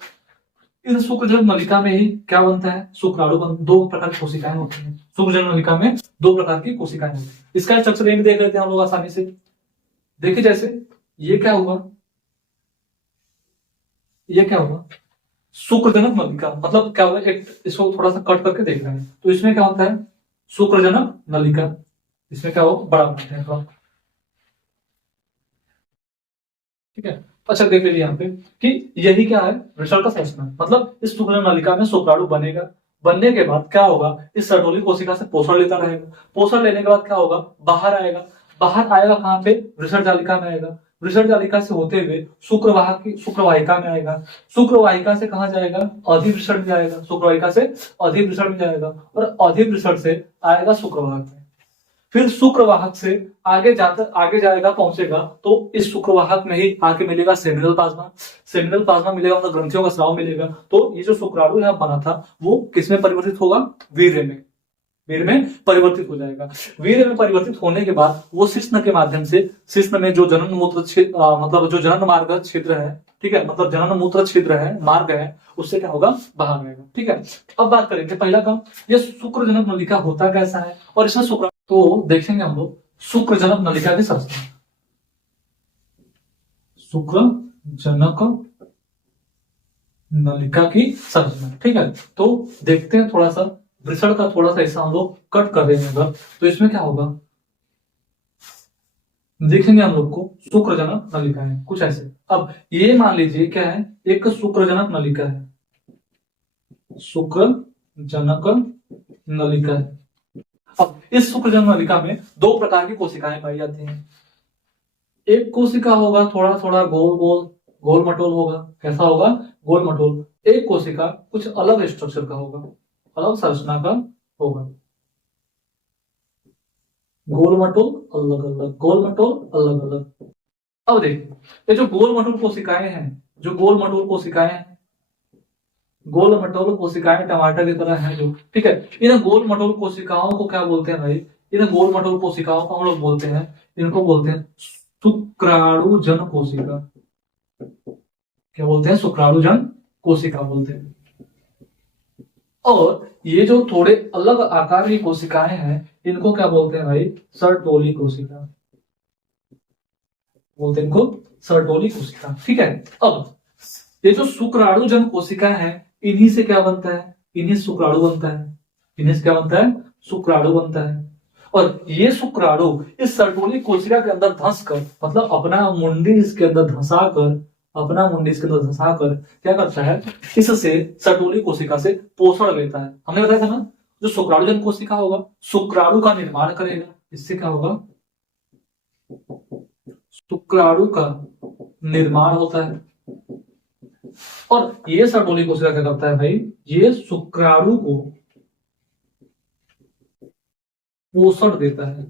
इस शुक्रजनक नलिका में ही क्या बनता है? शुक्राणु। 2 प्रकार की कोशिकाएं होती हैं शुक्रजनक नलिका में, 2 प्रकार की कोशिकाएं होती हैं। इसका स्ट्रक्चर एक देख लेते हैं हम लोग आसानी से। देखिए, जैसे ये क्या हुआ? ये क्या हुआ? शुक्रजनक नलिका, मतलब क्या हुआ? एक इसको थोड़ा सा कट करके देख रहे हैं, तो इसमें क्या होता है? शुक्रजनक नलिका। इसमें क्या हो? बड़ा बनाते हैं थोड़ा। ठीक है, अच्छा देख लीजिए यहाँ पे कि यही क्या है? वृषण का संरचना। मतलब इस शुक्रजनक नलिका में शुक्राणु बनेगा, बनने के बाद क्या होगा? इस सर्टोली कोशिका से पोषण लेता रहेगा, पोषण लेने के बाद क्या होगा? बाहर आएगा। बाहर आएगा कहां पे? वृषण जालिका में आएगा। वृषण जालिका से होते हुए शुक्रवाहिका में आएगा। शुक्रवाहिका से कहां जाएगा? अधिवृषण में जाएगा। शुक्रवाहिका से अधिवृषण में जाएगा, और अधिवृषण से आएगा शुक्रवाहक में। फिर शुक्रवाहक से आगे जाएगा, पहुंचेगा, तो इस शुक्रवाहक में ही आके मिलेगा सेमिनल प्लाज्मा। सेमिनल प्लाज्मा मिलेगा, मतलब ग्रंथियों का स्राव मिलेगा। तो ये जो शुक्राणु यहाँ बना था, वो किसमें परिवर्तित होगा? वीर्य में। वीर्य में परिवर्तित हो जाएगा। वीर्य में परिवर्तित होने के बाद वो शिश्न के माध्यम से, शिश्न में जो जनन मूत्र मतलब जो जनन मार्ग छिद्र है, ठीक है, मतलब जनन मूत्र छिद्र है, मार्ग है, उससे क्या होगा, बाहर आएगा। ठीक है, अब बात करेंगे पहला काम, ये शुक्रजनक नलिका होता कैसा है और इसमें शुक्र, तो देखेंगे हम लोग शुक्रजनक नलिका की संरचना। शुक्रजनक नलिका की संरचना, ठीक है, तो देखते हैं थोड़ा सा वृषण का थोड़ा सा हिस्सा हम लोग कट कर देंगे अगर, तो इसमें क्या होगा, देखेंगे हम लोग को शुक्रजनक नलिका है कुछ ऐसे। अब ये मान लीजिए क्या है, एक शुक्रजनक नलिका है, शुक्रजनक नलिका है। अब इस शुक्रजनक नलिका में दो प्रकार की कोशिकाएं पाई जाती हैं। एक कोशिका होगा थोड़ा थोड़ा गोल गोल गोल मटोल होगा, कैसा होगा, गोल मटोल। एक कोशिका कुछ अलग स्ट्रक्चर का होगा, अलग संरचना का होगा, गोल मटोल अलग अलग, गोल मटोल अलग अलग। अब देखिए ये जो गोल मटोल कोशिकाएं हैं, जो गोल मटोल कोशिकाएं हैं, गोल मटोल कोशिकाएं टमाटर की तरह हैं जो, ठीक है, इन गोल मटोल कोशिकाओं को क्या बोलते हैं भाई, इन गोल मटोल कोशिकाओं को हम लोग बोलते हैं, इनको बोलते हैं शुक्राणुजन कोशिका। क्या बोलते हैं, शुक्राणुजन कोशिका बोलते हैं। और ये जो थोड़े अलग आकार की कोशिकाएं हैं, इनको क्या बोलते हैं भाई, सर्टोली कोशिका बोलते हैं, इनको सर्टोली कोशिका। ठीक है, अब ये जो शुक्राणुजन कोशिका है, इन्हीं से क्या बनता है, इन्हीं शुक्राणु बनता है, इन्हीं से क्या बनता है, शुक्राणु बनता है। और ये शुक्राणु इस सर्टोली कोशिका के अंदर धंस कर, मतलब अपना मुंडी इसके अंदर धंसा कर, अपना मुंडी इसके अंदर धंसा कर क्या करता है, इससे सर्टोली कोशिका से पोषण लेता है। हमने बताया था ना, जो शुक्राणुजन कोशिका होगा शुक्राणु का निर्माण करेगा, इससे क्या होगा, शुक्राणु का निर्माण होता है। और ये सर्टोली कोशिका क्या करता है भाई, ये शुक्राणु को पोषण देता है।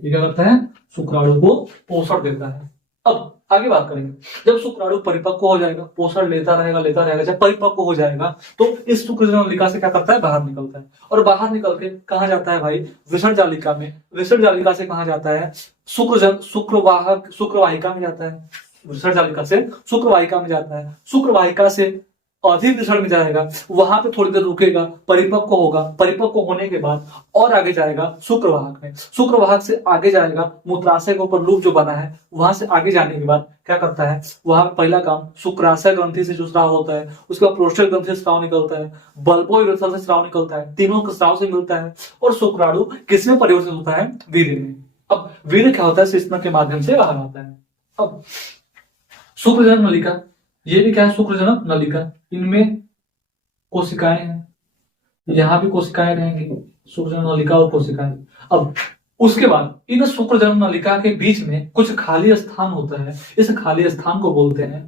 ये क्या करता है, शुक्राणु को पोषण देता है। अब आगे बात करेंगे, जब शुक्राणु परिपक्व हो जाएगा, पोषण लेता रहेगा, जब परिपक्व हो जाएगा तो इस शुक्रजनक नलिका से क्या करता है, बाहर निकलता है। और बाहर निकल के कहा जाता है भाई, वृषण जालिका में। वृषण जालिका से कहा जाता है, शुक्रवाहिका में जाता है, वृषण जालिका से शुक्रवाहिका में जाता है, शुक्रवाहिका से अधिवृषण में जाएगा, वहां पे थोड़ी देर रुकेगा, परिपक्व होगा, परिपक्व होने के बाद और आगे जाएगा शुक्रवाहक में, शुक्रवाहक से आगे जाएगा मूत्राशय के ऊपर लूप जो बना है, वहां से आगे जाने के बाद क्या करता है, वहां पहला काम शुक्राशय ग्रंथि से जो स्राव होता है, उसके बाद प्रोस्टेट ग्रंथि से स्राव निकलता है, बल्बोइरेथर से स्राव निकलता है, तीनों के स्राव से मिलता है। और शुक्राणु किसमें परिवर्तित होता है, वीर्य में। अब वीर्य क्या होता है, शिश्न के माध्यम से बाहर आता है। अब शुक्रजनक नलिका, ये भी क्या है, शुक्रजनक नलिका, इनमें कोशिकाएं हैं, यहां भी कोशिकाएं रहेंगी, शुक्रजनक नलिका और कोशिकाएं। अब उसके बाद इन शुक्रजनक नलिका के बीच में कुछ खाली स्थान होता है, इस खाली स्थान को बोलते हैं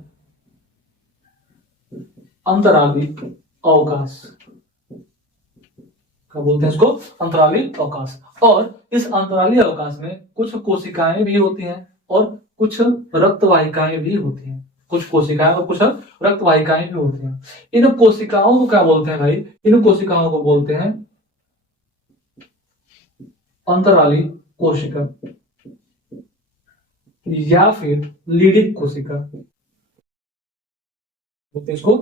अंतराली अवकाश। क्या बोलते हैं इसको, अंतराली अवकाश। और इस अंतराली अवकाश में कुछ कोशिकाएं भी होती हैं और कुछ रक्तवाहिकाएं भी होती हैं, कुछ कोशिकाएं और कुछ रक्तवाहिकाएं भी होती हैं। इन कोशिकाओं को क्या बोलते हैं भाई, इन कोशिकाओं को बोलते हैं अंतराली कोशिका या फिर लीडिक कोशिका बोलते हैं इसको,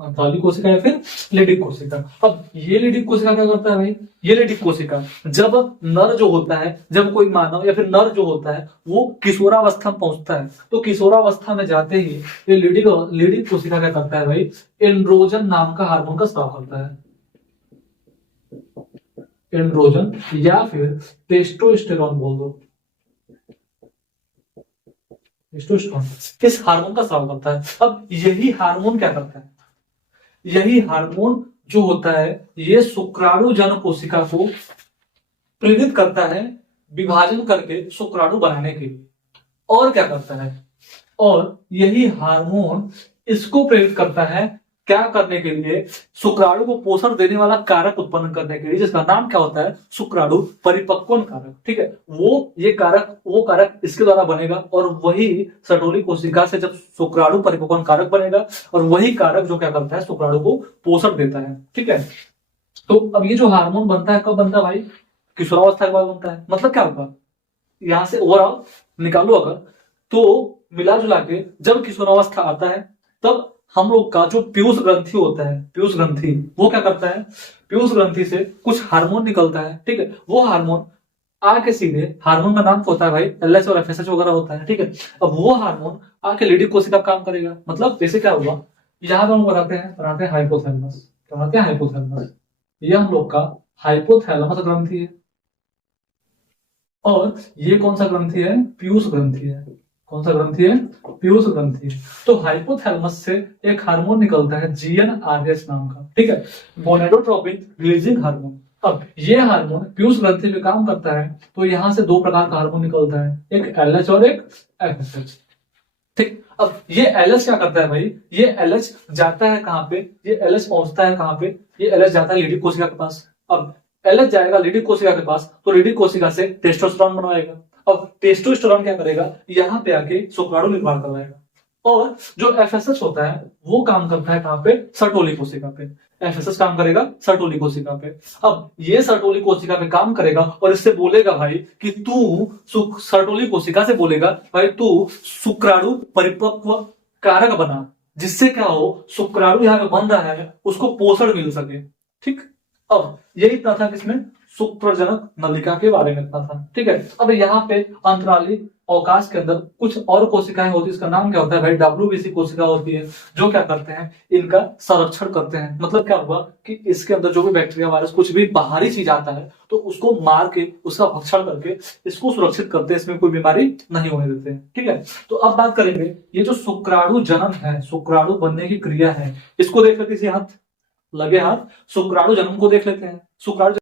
अंतराली कोशिका या फिर लीडिक कोशिका। अब ये लीडिक कोशिका क्या करता है भाई, ये लीडिक कोशिका जब नर जो होता है, जब कोई मानव या फिर नर जो होता है वो किशोरावस्था में पहुंचता है, तो किशोरावस्था में जाते ही ये लीडिक कोशिका क्या करता है भाई, एंड्रोजन नाम का हार्मोन का स्राव करता है। एंड्रोजन या फिर टेस्टोस्टेरोन बोल दो, टेस्टोस्टेरोन, किस हार्मोन का स्राव करता है। अब यही हार्मोन क्या करता है, यही हार्मोन जो होता है ये शुक्राणुजन कोशिका को प्रेरित करता है विभाजन करके शुक्राणु बनाने के लिए। और क्या करता है, और यही हार्मोन इसको प्रेरित करता है क्या करने के लिए, शुक्राणु को पोषण देने वाला कारक उत्पन्न करने के लिए, जिसका नाम क्या होता है, शुक्राणु परिपक्वन कारक। ठीक है, वो कारक इसके द्वारा बनेगा और वही सटोली कोशिका से जब शुक्राणु परिपक्वन कारक बनेगा और वही कारक जो क्या करता है, शुक्राणु को पोषण देता है। ठीक है, तो अब ये जो हार्मोन बनता है कब बनता है भाई, किशोरावस्था के बाद बनता है। मतलब क्या होगा, यहां से ओवरऑल निकालो अगर, तो मिला जुला के जब किशोरावस्था आता है तब हम लोग का जो पीयूष ग्रंथि होता है, पीयूष ग्रंथि वो क्या करता है, पीयूष ग्रंथि से कुछ हार्मोन निकलता है। ठीक है, वो हार्मोन आके सीधे, हार्मोन का नाम होता है भाई एलएच और एफएसएच वगैरह होता है। ठीक है, अब वो हार्मोन आके लीडी कोशिका काम करेगा। मतलब जैसे क्या हुआ, यहाँ पर हम बनाते हैं हाइपोथैलेमस। क्या बनाते हैं, हाइपोथैलेमस। ये हम लोग का हाइपोथैलेमस ग्रंथि है और ये कौन सा ग्रंथि है, पीयूष ग्रंथि है। कौन सा ग्रंथि है, पीयूष ग्रंथि है। तो हाइपोथैलेमस से एक हार्मोन निकलता है जीएनआरएच नाम का। ठीक है, गोनाडोट्रोपिन रिलीजिंग हार्मोन। अब ये हार्मोन पीयूष ग्रंथि पे काम करता है, तो यहां से दो प्रकार का हार्मोन निकलता है, एक एलएच और एक एफएसएच। ठीक, अब ये एलएच क्या करता है भाई, ये एलएच जाता है कहां पे, ये एलएच पहुंचता है कहां पे, ये एलएच जाता है लीडी कोशिका के पास। अब एलएच जाएगा लीडी कोशिका के पास तो लीडी कोशिका से टेस्टोस्टेरोन बनवाएगा। अब टेस्टोस्टेरोन क्या करेगा, यहाँ पे आके शुक्राणु निर्माण करवाएगा। और जो एफएसएच होता है वो काम करता है कहां पे, सर्टोली कोशिका पे। एफएसएच काम करेगा सर्टोली कोशिका पे। अब ये सर्टोली कोशिका पे काम करेगा और इससे बोलेगा भाई कि तू सर्टोली कोशिका से बोलेगा भाई तू शुक्राणु परिपक्व कारक बना, जिससे क्या हो, शुक्राणु यहाँ पे बन रहा है उसको पोषण मिल सके। ठीक, अब यही इतना था किसमें, शुक्रजनक नलिका के बारे में इतना था। ठीक है, अब यहाँ पे अंतराली अवकाश के अंदर कुछ और कोशिकाएं होती है, इसका नाम क्या होता है भाई, डब्ल्यूबीसी कोशिका होती है, जो क्या करते हैं, इनका संरक्षण करते हैं। मतलब क्या हुआ कि इसके अंदर जो भी बैक्टीरिया वायरस कुछ भी बाहरी चीज आता है तो उसको मार के, उसका भक्षण करके इसको सुरक्षित करते हैं, इसमें कोई बीमारी नहीं होने देते हैं। ठीक है, तो अब बात करेंगे ये जो शुक्राणु जनन है, शुक्राणु बनने की क्रिया है, इसको देख लेते हैं, हाथ लगे हाथ, शुक्राणु जन्म को देख लेते हैं। शुक्राणु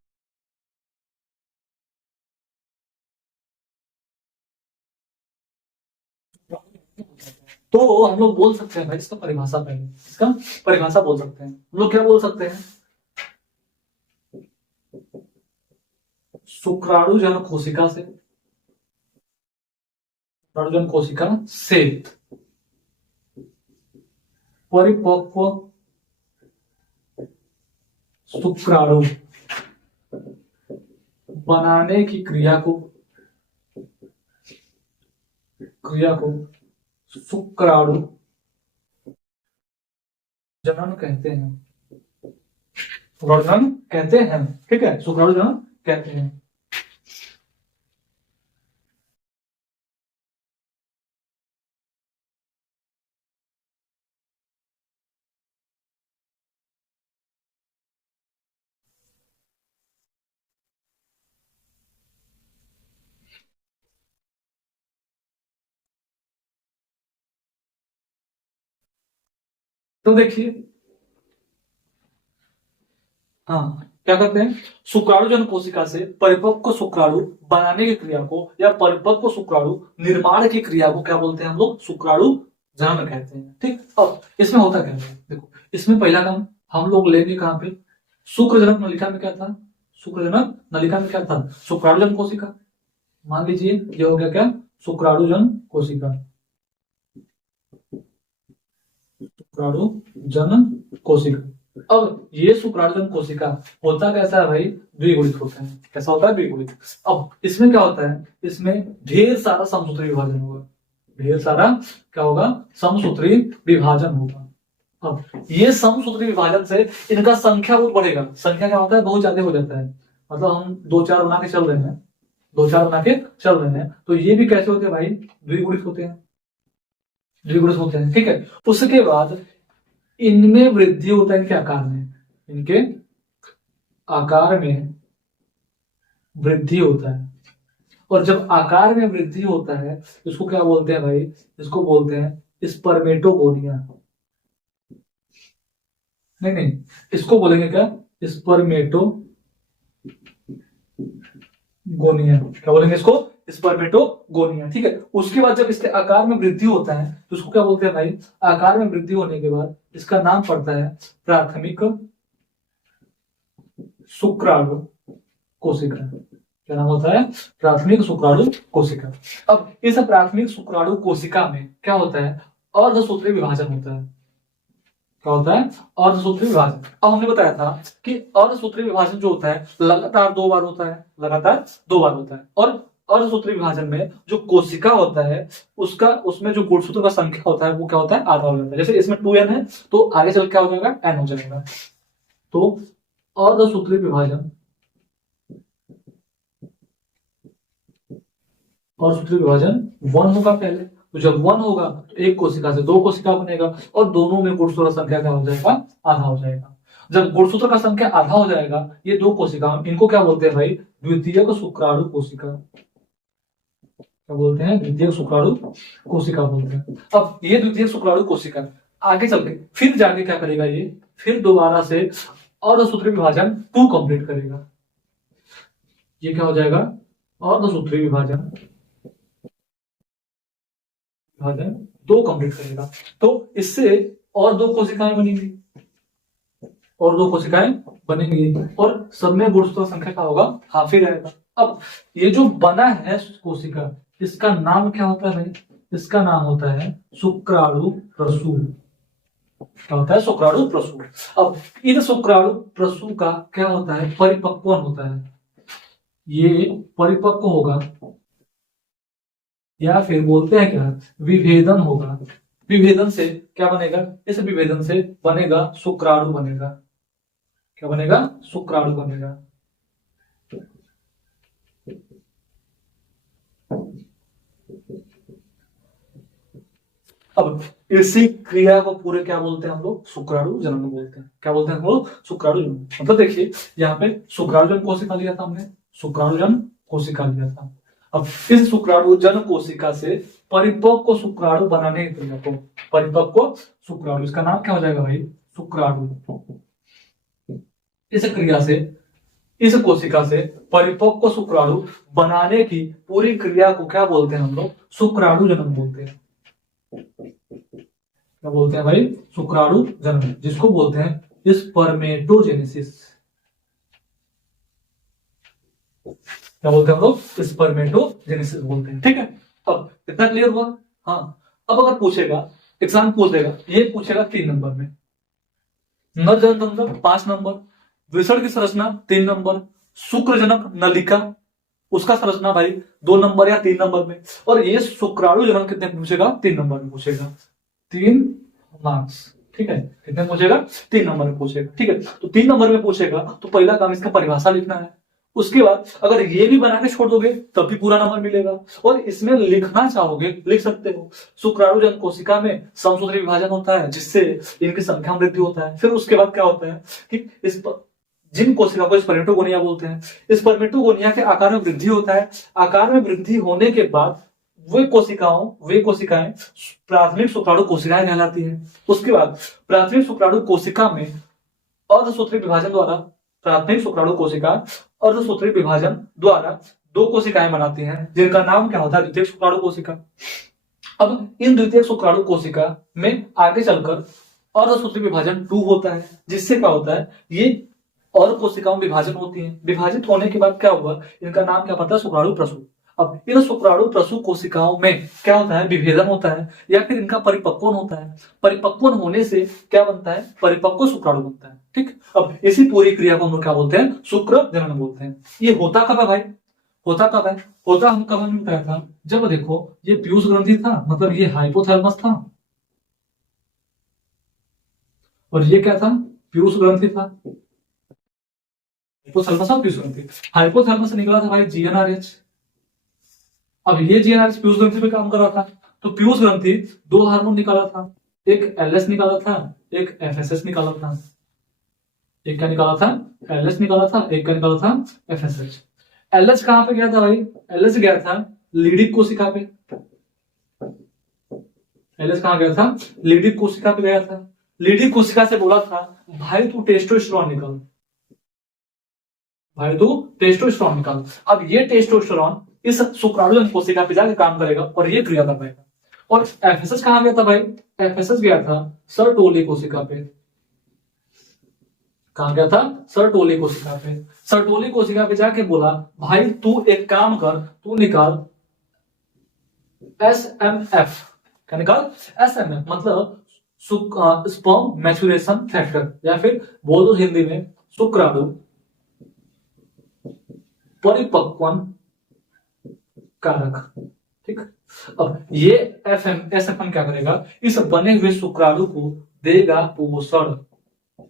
तो हम लोग बोल सकते हैं भाई, इसका परिभाषा पहले, इसका परिभाषा बोल सकते हैं हम लोग, क्या बोल सकते हैं, शुक्राणुजन कोशिका से, शुक्राणुजन कोशिका से परिपक्व शुक्राणु बनाने की क्रिया को शुक्राणु जनन कहते हैं। शुक्राणु जनन कहते हैं। ठीक है, शुक्राणु जनन कहते हैं। तो देखिए, हाँ क्या करते हैं, शुक्राणुजन कोशिका से परिपक्व शुक्राणु बनाने की क्रिया को या परिपक्व शुक्राणु निर्माण की क्रिया को क्या बोलते हैं हम लोग, शुक्राणु जनन कहते हैं। ठीक, अब इसमें होता क्या है, देखो इसमें पहला काम हम लोग लेंगे कहां पे, शुक्रजनक नलिका में क्या था, शुक्रजनक नलिका में क्या था, शुक्राणुजन कोशिका। मान लीजिए ये हो गया क्या, शुक्राणुजन कोशिका, शुक्राणुजन कोशिका। अब ये शुक्राणुजन कोशिका होता कैसा है भाई, द्विगुणित होता है। कैसा होता है, द्विगुणित। अब इसमें क्या होता है, इसमें ढेर सारा समसूत्री विभाजन होगा, ढेर सारा क्या होगा, समसूत्री विभाजन होगा। अब ये समसूत्री विभाजन से इनका संख्या बहुत बढ़ेगा। संख्या क्या होता है, बहुत ज्यादा हो जाता है। मतलब हम 2-4 बना के चल रहे हैं, 2-4 बना के चल रहे हैं, तो ये भी कैसे होते हैं भाई, द्विगुणित होते हैं, द्विगुणित होते हैं। ठीक है, उसके बाद इनमें वृद्धि होता है, इनके आकार में, इनके आकार में वृद्धि होता है। और जब आकार में वृद्धि होता है इसको क्या बोलते हैं भाई, इसको बोलते हैं स्पर्मेटोगोनिया। नहीं, इसको बोलेंगे क्या, स्पर्मेटोगोनिया। क्या बोलेंगे इसको, स्पर्मेटोगोनिया, ठीक है। उसके बाद जब इसके आकार में वृद्धि होता है तो उसको क्या बोलते हैं भाई, आकार में वृद्धि होने के बाद इसका नाम पड़ता है प्राथमिक शुक्राणु कोशिका। क्या नाम होता है, प्राथमिक शुक्राणु कोशिका। अब इस प्राथमिक शुक्राणु कोशिका में क्या होता है, अर्धसूत्री विभाजन होता है। क्या होता है, अर्धसूत्री विभाजन। अब हमने बताया था कि अर्धसूत्री विभाजन जो होता है लगातार 2 बार होता है, लगातार 2 बार होता है। और अर्धसूत्री विभाजन में जो कोशिका होता है उसका, उसमें जो गुणसूत्र का संख्या होता है वो क्या होता है, आधा हो जाता है। जैसे इसमें 2n है तो आगे चल क्या हो जाएगा, n हो जाएगा। तो अर्धसूत्री विभाजन, अर्धसूत्री विभाजन 1 होगा पहले। तो जब 1 होगा तो एक कोशिका से 2 कोशिका बनेगा और दोनों में गुणसूत्र संख्या क्या हो जाएगा, आधा हो जाएगा। जब गुणसूत्र का संख्या आधा हो जाएगा, ये 2 कोशिका, इनको क्या बोलते हैं भाई, द्वितीयक शुक्राणु कोशिका। क्या बोलते हैं, द्वितीयक शुक्राणु कोशिका बोलते हैं। अब ये द्वितीयक शुक्राणु कोशिका आगे चल के फिर जाके क्या करेगा, ये फिर दोबारा से अर्धसूत्री विभाजन 2 कंप्लीट करेगा। ये क्या हो जाएगा, अर्धसूत्री विभाजन 2 कंप्लीट करेगा। तो इससे और 2 कोशिकाएं बनेंगी, और 2 कोशिकाएं बनेंगी और सब में गुणसूत्र संख्या का होगा हाफ ही रहेगा। अब ये जो बना है कोशिका, इसका नाम क्या होता है भाई, इसका नाम होता है शुक्राणु प्रसूल। क्या होता है, शुक्राणु प्रसूल। अब इन शुक्राणु प्रसूल का क्या होता है, परिपक्वन होता है। ये परिपक्व होगा या फिर बोलते हैं क्या, विभेदन होगा। विभेदन से क्या बनेगा, इस विभेदन से बनेगा शुक्राणु बनेगा। क्या बनेगा, शुक्राणु बनेगा। अब इसी क्रिया को पूरे क्या बोलते हैं हम लोग, शुक्राणु जन्म बोलते हैं। क्या बोलते हैं हम लोग, शुक्राणु जन्म। मतलब देखिए यहाँ पे शुक्राणु जन्म कोशिका लिया था हमने, शुक्राणु जन्म कोशिका लिया था। अब इस शुक्राणु जन्म कोशिका से परिपक्व शुक्राणु बनाने की क्रिया को, परिपक्व शुक्राणु, इसका नाम क्या हो जाएगा भाई, शुक्राणु। इस क्रिया से, इस कोशिका से परिपक्व शुक्राणु बनाने की पूरी क्रिया को क्या बोलते हैं हम लोग, शुक्राणु जन्म बोलते हैं। क्या बोलते हैं भाई, शुक्राणु जन्म, जिसको बोलते हैं स्पर्मेटोजेनेसिस। क्या बोलते हैं हम लोग, स्पर्मेटोजेनेसिस बोलते हैं। ठीक है, अब इतना क्लियर हुआ। हाँ, अब अगर पूछेगा, एग्जाम पूछ देगा, ये पूछेगा 3 नंबर में, नर जनन तंत्र 5 नंबर, वृषण की संरचना 3 नंबर, शुक्रजनक नलिका उसका संरचना भाई 2 नंबर या 3 नंबर में, और ये शुक्राणु जनन कितने पूछेगा, 3 नंबर में पूछेगा। 3 मार्क्स, ठीक है, कितने पूछेगा, 3 नंबर में पूछेगा। ठीक है, तो 3 नंबर में पूछेगा तो पहला काम इसका परिभाषा लिखना है। उसके बाद अगर ये भी बना के छोड़ दोगे तब भी पूरा नंबर मिलेगा, और इसमें लिखना चाहोगे लिख सकते हो। शुक्राणु जन्म कोशिका में समसूत्री विभाजन होता है जिससे इनकी संख्या वृद्धि होता है। फिर उसके बाद क्या होता है कि इस जिन कोशिका को स्पर्मेटोगोनिया बोलते हैं, स्पर्मेटोगोनिया के आकार में वृद्धि होता है। आकार में वृद्धि होने के बाद वे कोशिकाएं प्राथमिक शुक्राणु कोशिकाएं कहलाती है। उसके बाद प्राथमिक शुक्राणु कोशिका में अर्धसूत्री विभाजन द्वारा, प्राथमिक शुक्राणु कोशिका अर्धसूत्री विभाजन द्वारा 2 कोशिकाएं बनाती हैं जिनका नाम क्या होता है, द्वितीयक शुक्राणु कोशिका। अब इन द्वितीयक शुक्राणु कोशिका में आगे चलकर अर्धसूत्री विभाजन 2 होता है, जिससे क्या होता है, ये और कोशिकाओं में विभाजन होती है। विभाजित होने के बाद क्या हुआ, इनका नाम क्या पड़ता है, शुक्राणु प्रसूल। अब इन शुक्राणु प्रसूल कोशिकाओं में क्या होता है, विभेदन होता है या फिर इनका परिपक्वन होता है। परिपक्वन होने से क्या बनता है, परिपक्व शुक्राणु बनता है। ठीक, अब इसी पूरी क्रिया को हम लोग क्या बोलते हैं, शुक्र जनन बोलते हैं। ये होता कब है भाई, होता कब है, होता हम कब हमने बताया था, जब देखो ये पीयूष ग्रंथि था, मतलब ये हाइपोथैलेमस था, और ये क्या था, पीयूष ग्रंथि था। हाइपोथैलेमस और पीयूष ग्रंथि, हाइपोथैलेमस से निकला था भाई जीएनआरएच। अब ये जीएनआरएच पीयूष ग्रंथि पे काम कर रहा था, तो पीयूष ग्रंथि 2 हार्मोन निकाला था, एक एलएस निकाला था, एक एफएसएच निकाला था। एक क्या निकाला था, एलएस निकाला था, एक क्या निकाला था, एफएसएच। एलएच कहां पे गया था भाई, एलएच गया था लीडिक कोशिका पे। एलएच कहां गया था, लीडिक कोशिका पे गया था। लीडिक कोशिका से बोला था भाई तू टेस्टोस्टेरोन निकाल, भाई तू टेस्टोस्टेरोन निकाल। अब ये टेस्टोस्टेरोन इस शुक्राणु कोशिका पे जाके काम करेगा और ये क्रिया कर पाएगा। और एफएसएस कहाँ गया था भाई? एफएसएस गया था सर्टोली कोशिका पे। कहाँ गया था? सर्टोली कोशिका पे। सर्टोली कोशिका पे जाके बोला भाई तू एक काम कर, तू निकाल SMF। क्या निकाल? SMF मतलब स्पर्म मैच्योरेशन फैक्टर, या फिर बोल दो हिंदी में शुक्राणु परिपक्वन कारक। ठीक। अब ये एसएफएम क्या करेगा? इस बने हुए शुक्राणु को देगा पोषण।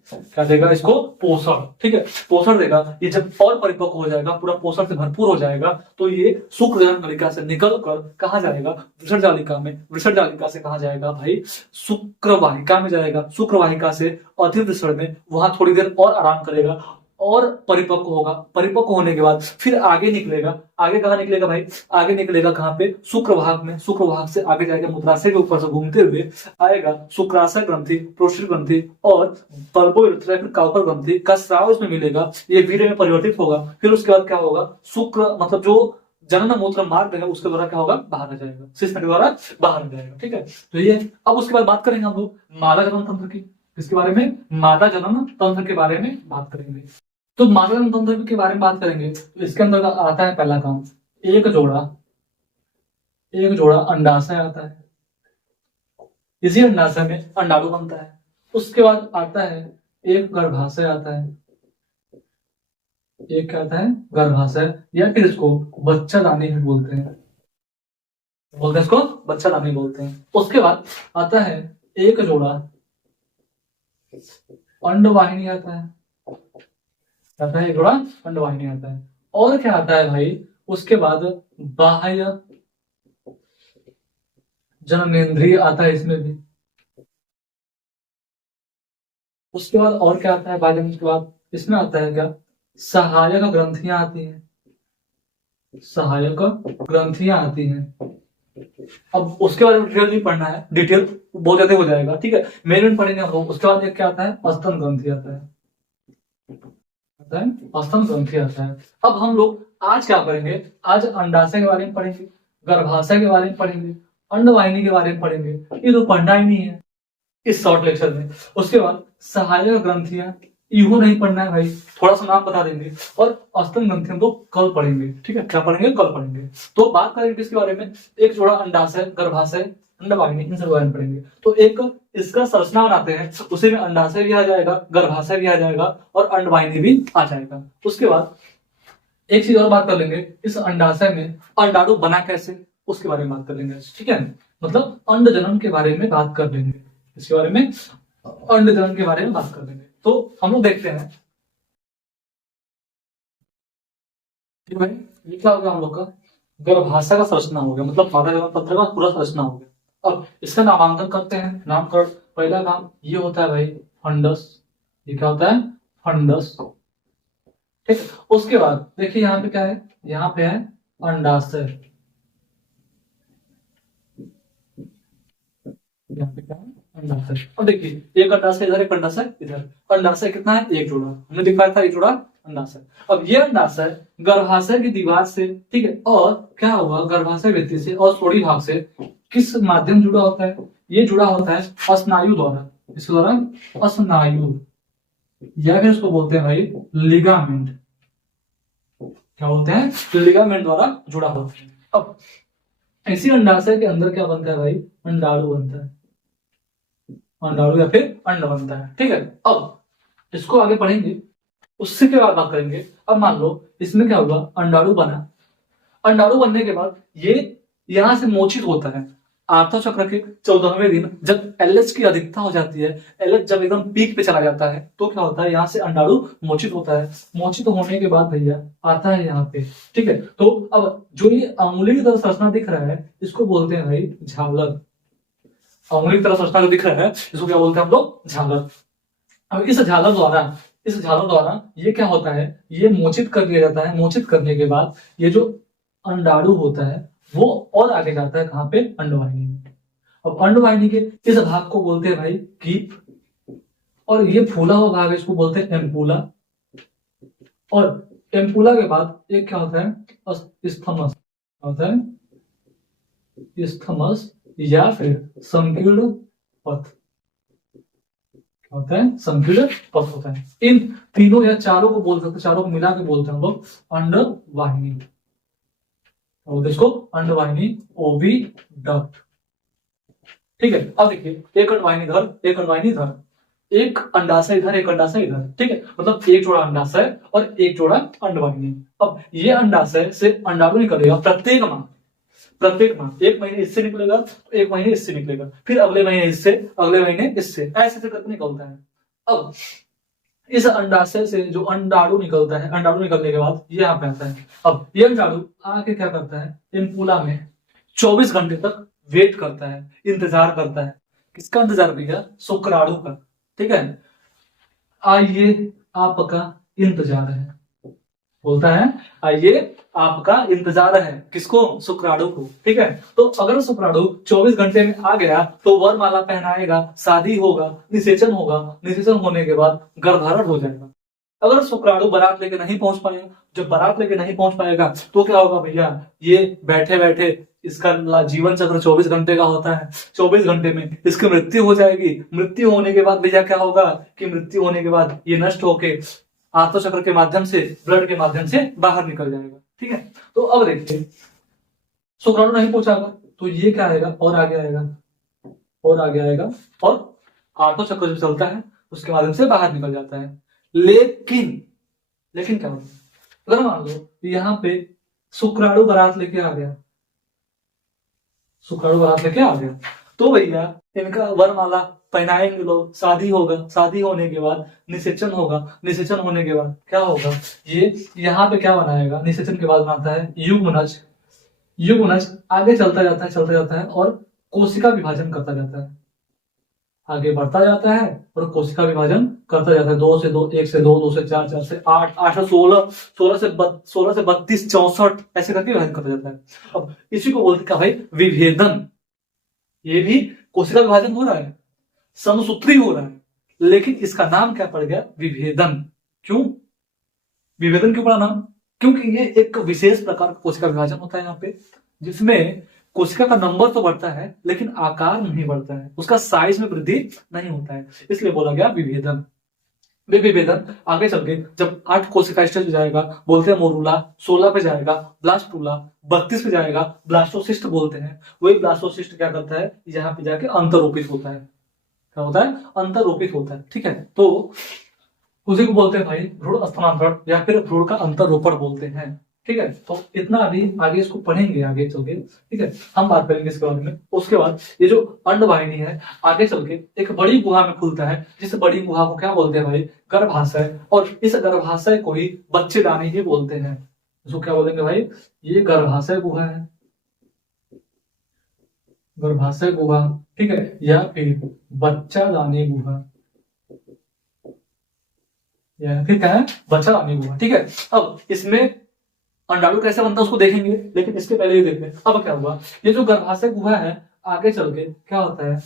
क्या देगा? इसको पोषण। ठीक है, पोषण देगा। ये जब और परिपक्व हो जाएगा, पूरा पोषण से भरपूर हो जाएगा, तो ये शुक्रजनन नलिका से निकल कर कहा जाएगा? वृषण जालिका में। वृषण जालिका से कहा जाएगा भाई? शुक्रवाहिका में जाएगा। शुक्रवाहिका से अधिवृषण में, वहां थोड़ी देर और आराम करेगा और परिपक्व होगा। परिपक्व होने के बाद फिर आगे निकलेगा। आगे कहाँ निकलेगा भाई? आगे निकलेगा कहाँ पे? शुक्रवाहक में। शुक्रवाहक से आगे जाएगा, मूत्राशय के ऊपर से घूमते हुए आएगा शुक्राशय ग्रंथि, प्रोस्टेट ग्रंथि और बल्बोयुरेथ्रा, फिर काउपर ग्रंथि का स्राव इसमें मिलेगा। ये वीर्य में परिवर्तित होगा। फिर उसके बाद क्या होगा? शुक्र मतलब जो जनन मूत्र मार्ग है उसके द्वारा क्या होगा? बाहर आ जाएगा, शिश्न के द्वारा बाहर आ जाएगा। ठीक है, तो ये अब उसके बाद बात करेंगे हम लोग मादा जनन तंत्र की। किसके बारे में? मादा जनन तंत्र के बारे में बात करेंगे। तो मादा जनन तंत्र के बारे में बात करेंगे तो इसके अंदर आता है पहला काम, एक जोड़ा अंडाशय आता है। इसी अंडाशय में अंडाणु बनता है। उसके बाद आता है एक गर्भाशय आता है। एक क्या आता है? गर्भाशय, या फिर इसको बच्चादानी भी बोलते हैं। इसको बच्चादानी बोलते हैं। उसके बाद आता है एक जोड़ा अंडवाहिनी आता है। एक जोड़ा अंडवाहिनी आता है। और क्या आता है भाई? उसके बाद बाह्य जननेंद्रिय आता है इसमें भी। उसके बाद और क्या आता है? बाह्य जनन के बाद इसमें आता है क्या? सहायक ग्रंथियां आती हैं। सहायक ग्रंथियां आती हैं। अब उसके बारे में डिटेल नहीं पढ़ना है, डिटेल बहुत ज्यादा हो जाएगा। ठीक है, मेन पढ़ेंगे हम लोग। उसके बाद एक क्या आता है? स्तन ग्रंथि आता है। स्तन ग्रंथि आता है। अब हम लोग आज क्या करेंगे? आज अंडाशय के बारे में पढ़ेंगे, गर्भाशय के बारे में पढ़ेंगे, अंडवाहिनी के बारे में पढ़ेंगे। ये तो पढ़ना ही नहीं है इस शॉर्ट लेक्चर में। उसके बाद सहायक ग्रंथियां, इहो नहीं पढ़ना है भाई, थोड़ा सा नाम बता देंगे। और स्तन ग्रंथि हम लोग कल पढ़ेंगे। ठीक है, क्या पढ़ेंगे? कल पढ़ेंगे। तो बात करेंगे किसके बारे में? एक जोड़ा अंडाशय, गर्भाशय, अंडवाहिनी, इन सब बारे में पढ़ेंगे। तो एक इसका संरचना बनाते हैं, उसी में अंडाशय भी आ जाएगा, गर्भाशय भी आ जाएगा और अंडवाहिनी भी आ जाएगा। उसके बाद एक चीज और बात कर लेंगे, इस अंडाशय में अंडाणु बना कैसे, उसके बारे में बात कर लेंगे। ठीक है, मतलब अंड जनन के बारे में बात कर लेंगे। इसके बारे में अंड जनन के बारे में बात कर लेंगे। तो हम लोग देखते हैं कि भाई ये क्या हो गया? हम लोग का गर्भाशय का संरचना हो गया, मतलब मादा जनन तंत्र का पूरा संरचना हो गया। अब इसका नामांकन करते हैं। नामकरण पहला काम ये होता है भाई फंडस। ये क्या होता है? फंडस। ठीक है, उसके बाद देखिए यहाँ पे क्या है? यहाँ पे है अंडाशय। यहाँ पे क्या है? अंडाशय। अब देखिए एक अंडाशय इधर, एक अंडाशय इधर। अंडाशय कितना है? एक जोड़ा। हमने दिखाया था एक जोड़ा अंडाशय। अब ये अंडाशय गर्भाशय की दीवार से, ठीक है, और क्या होगा? गर्भाशय भित्ति से और सोडी भाग से किस माध्यम जुड़ा होता है? ये जुड़ा होता है स्नायु द्वारा। इसके द्वारा स्नायु, या फिर इसको बोलते हैं भाई लिगामेंट। क्या बोलते हैं? लिगामेंट द्वारा जुड़ा होता है। अब इसी अंडाशय के अंदर क्या बनता है भाई? अंडाणु बनता है। अंडाणु या फिर अंड बनता है। ठीक है, अब इसको आगे पढ़ेंगे, उससे के बाद बात करेंगे। अब मान लो इसमें क्या होगा? अंडाणु बना। अंडाणु बनने के बाद ये यहां से मोचित होता है। आर्तव चक्र के 14वें दिन जब एलएच की अधिकता हो जाती है, एलएच जब एकदम पीक पे चला जाता है, तो क्या होता है? यहाँ से अंडाणु मोचित होता है। मोचित होने के बाद भैया आता है यहाँ पे। ठीक है, तो अब जो ये अंगुली की तरह संरचना दिख रहा है, इसको बोलते हैं भाई झालर। अंगुली की तरह संरचना जो दिख रहा है, इसको क्या बोलते हैं हम लोग? झालर। अब इस झालर द्वारा ये क्या होता है? ये मोचित कर दिया जाता है। मोचित करने के बाद ये जो अंडाणु होता है वो और आगे जाता है कहाँ पे? अंडवाहिनी में। अब अंडवाहिनी के इस भाग को बोलते हैं भाई कीप, और ये फूला हुआ भाग इसको बोलते हैं एम्पूला। और एम्पूला के बाद एक क्या होता है? स्थमस। होता है इस्थमस या फिर संकीर्ण पथ, होता है संकीर्ण पथ होता है। इन तीनों या चारों को बोल सकते, चारों को मिला के बोलते हैं हम लोग अंडवाहिनी, और इसको अंडवाहिनी ओविडक्ट। ठीक है, अब देखिए एक अंडवाहिनी इधर, एक अंडवाहिनी इधर, एक अंडाशय इधर, एक अंडाशय इधर। ठीक है, मतलब एक जोड़ा अंडाशय और एक जोड़ा अंडवाहिनी। अब ये अंडाशय से अंडाणु निकलेगा प्रत्येक माह, प्रत्येक माह, एक महीने इससे निकलेगा, एक महीने इससे निकलेगा, फिर अगले महीने इससे, अगले महीने इससे, ऐसे करके निकलता है। अब इस अंडाशय से जो अंडाणु निकलता है, अंडाणु निकलने के बाद ये यहाँ पे आता है। अब ये अंडाणु आके क्या करता है, इनपुला में 24 घंटे तक वेट करता है, इंतजार करता है। किसका इंतजार भैया? शुक्राणु का। ठीक है, आइए आपका इंतजार है, बोलता है आइए आपका इंतजार है, किसको? शुक्राणु को। ठीक है, तो अगर शुक्राणु 24 घंटे में आ गया तो वरमाला पहनाएगा, शादी होगा, निषेचन होगा, निषेचन होने के बाद गर्भधारण हो जाएगा। अगर शुक्राणु बारात लेके नहीं पहुंच पाएगा, जब बारात लेके नहीं पहुंच पाएगा तो क्या होगा भैया? ये बैठे बैठे इसका जीवन चक्र 24 घंटे का होता है, 24 घंटे में इसकी मृत्यु हो जाएगी। मृत्यु होने के बाद भैया क्या होगा कि मृत्यु होने के बाद ये नष्ट होके आत्म चक्र के माध्यम से, ब्लड के माध्यम से बाहर निकल जाएगा। ठीक है, तो अब देखिए शुक्राणु नहीं पहुंचागा तो ये क्या आएगा? और आगे आएगा, और आगे आएगा, और आत्म चक्र जब चलता है उसके माध्यम से बाहर निकल जाता है। लेकिन क्या होगा? अगर मान लो यहाँ पे शुक्राणु बारात लेके आ गया, शुक्राणु बारात लेके आ गया, तो भैया इनका वरमाला पहनाएंगे लोग, शादी होगा, शादी होने के बाद निषेचन होगा, निषेचन होने के बाद क्या होगा? ये यहाँ पे क्या बनाएगा? निषेचन के बाद बनाता है युग्मनज। युग्मनज आगे चलता जाता है, चलता जाता है और कोशिका विभाजन करता जाता है, आगे बढ़ता जाता है और कोशिका विभाजन करता जाता है। 2 से 2, 1 से 2, 2 से 4, 4 से 8, 8 से 16, 16 से 32, 64 ऐसे करके विभाजन करता जाता है। अब इसी को बोलते हैं भाई विभेदन। ये भी कोशिका विभाजन हो रहा है, समसूत्री हो रहा है, लेकिन इसका नाम क्या पड़ गया? विभेदन। क्यों विभेदन क्यों पड़ा नाम? क्योंकि ये एक विशेष प्रकार का कोशिका विभाजन होता है यहाँ पे, जिसमें कोशिका का नंबर तो बढ़ता है लेकिन आकार नहीं बढ़ता है, उसका साइज में वृद्धि नहीं होता है, इसलिए बोला गया विभेदन। वे विभेदन आगे चल के जब 8 कोशिका स्टेज पे जाएगा बोलते हैं मोरूला, 16 पे जाएगा ब्लास्टूला, 32 पे जाएगा ब्लास्टोसिस्ट बोलते हैं। वही ब्लास्टोसिस्ट क्या करता है? यहाँ पे जाके अंतरोपित होता है। क्या होता है? अंतरोपित होता है। ठीक है, तो उसी को बोलते हैं भाई भ्रूण स्थानांतरण या फिर भ्रूण का अंतरोपण बोलते हैं। ठीक है, तो इतना अभी आगे इसको पढ़ेंगे आगे चल के। ठीक है, हम बात करेंगे इसके बारे में। उसके बाद ये जो अंडवाहिनी है आगे चल के एक बड़ी गुहा में खुलता है, जिस बड़ी गुहा को क्या बोलते हैं भाई? गर्भाशय। और इस गर्भाशय को ही बच्चेदानी ही बोलते हैं। इसको क्या बोलेंगे भाई? ये गर्भाशय गुहा है, गर्भाशय गुहा। ठीक है, या फिर बच्चादानी गुहा, या फिर क्या है? बच्चादानी गुहा। ठीक है, अब इसमें अंडाणु कैसे बनता है उसको देखेंगे, लेकिन इसके पहले ही देखें अब क्या हुआ। ये जो गर्भाशय गुहा है आगे चल के क्या होता है?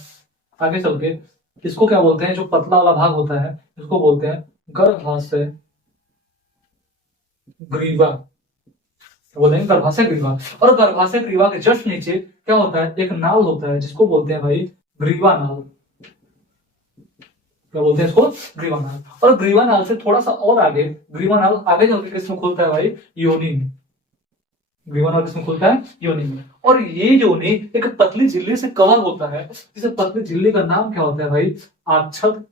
आगे चल के इसको क्या बोलते हैं? जो पतला वाला भाग होता है इसको बोलते हैं गर्भाशय ग्रीवा, बोलते हैं गर्भाशय ग्रीवा। और गर्भाशय ग्रीवा के जस्ट नीचे क्या होता है? एक नाल होता है जिसको बोलते हैं भाई ग्रीवा नाल। क्या बोलते हैं इसको? ग्रीवा नाल। और ग्रीवा नाल से थोड़ा सा और आगे, ग्रीवा नाल आगे चल के किसमें खुलता है भाई? योनि में। ग्रीवा नाल किसमें खुलता है? योनि में। और ये योनि एक पतली झिल्ली से कवर होता है, जिसे पतली झिल्ली का नाम क्या होता है भाई? आच्छद,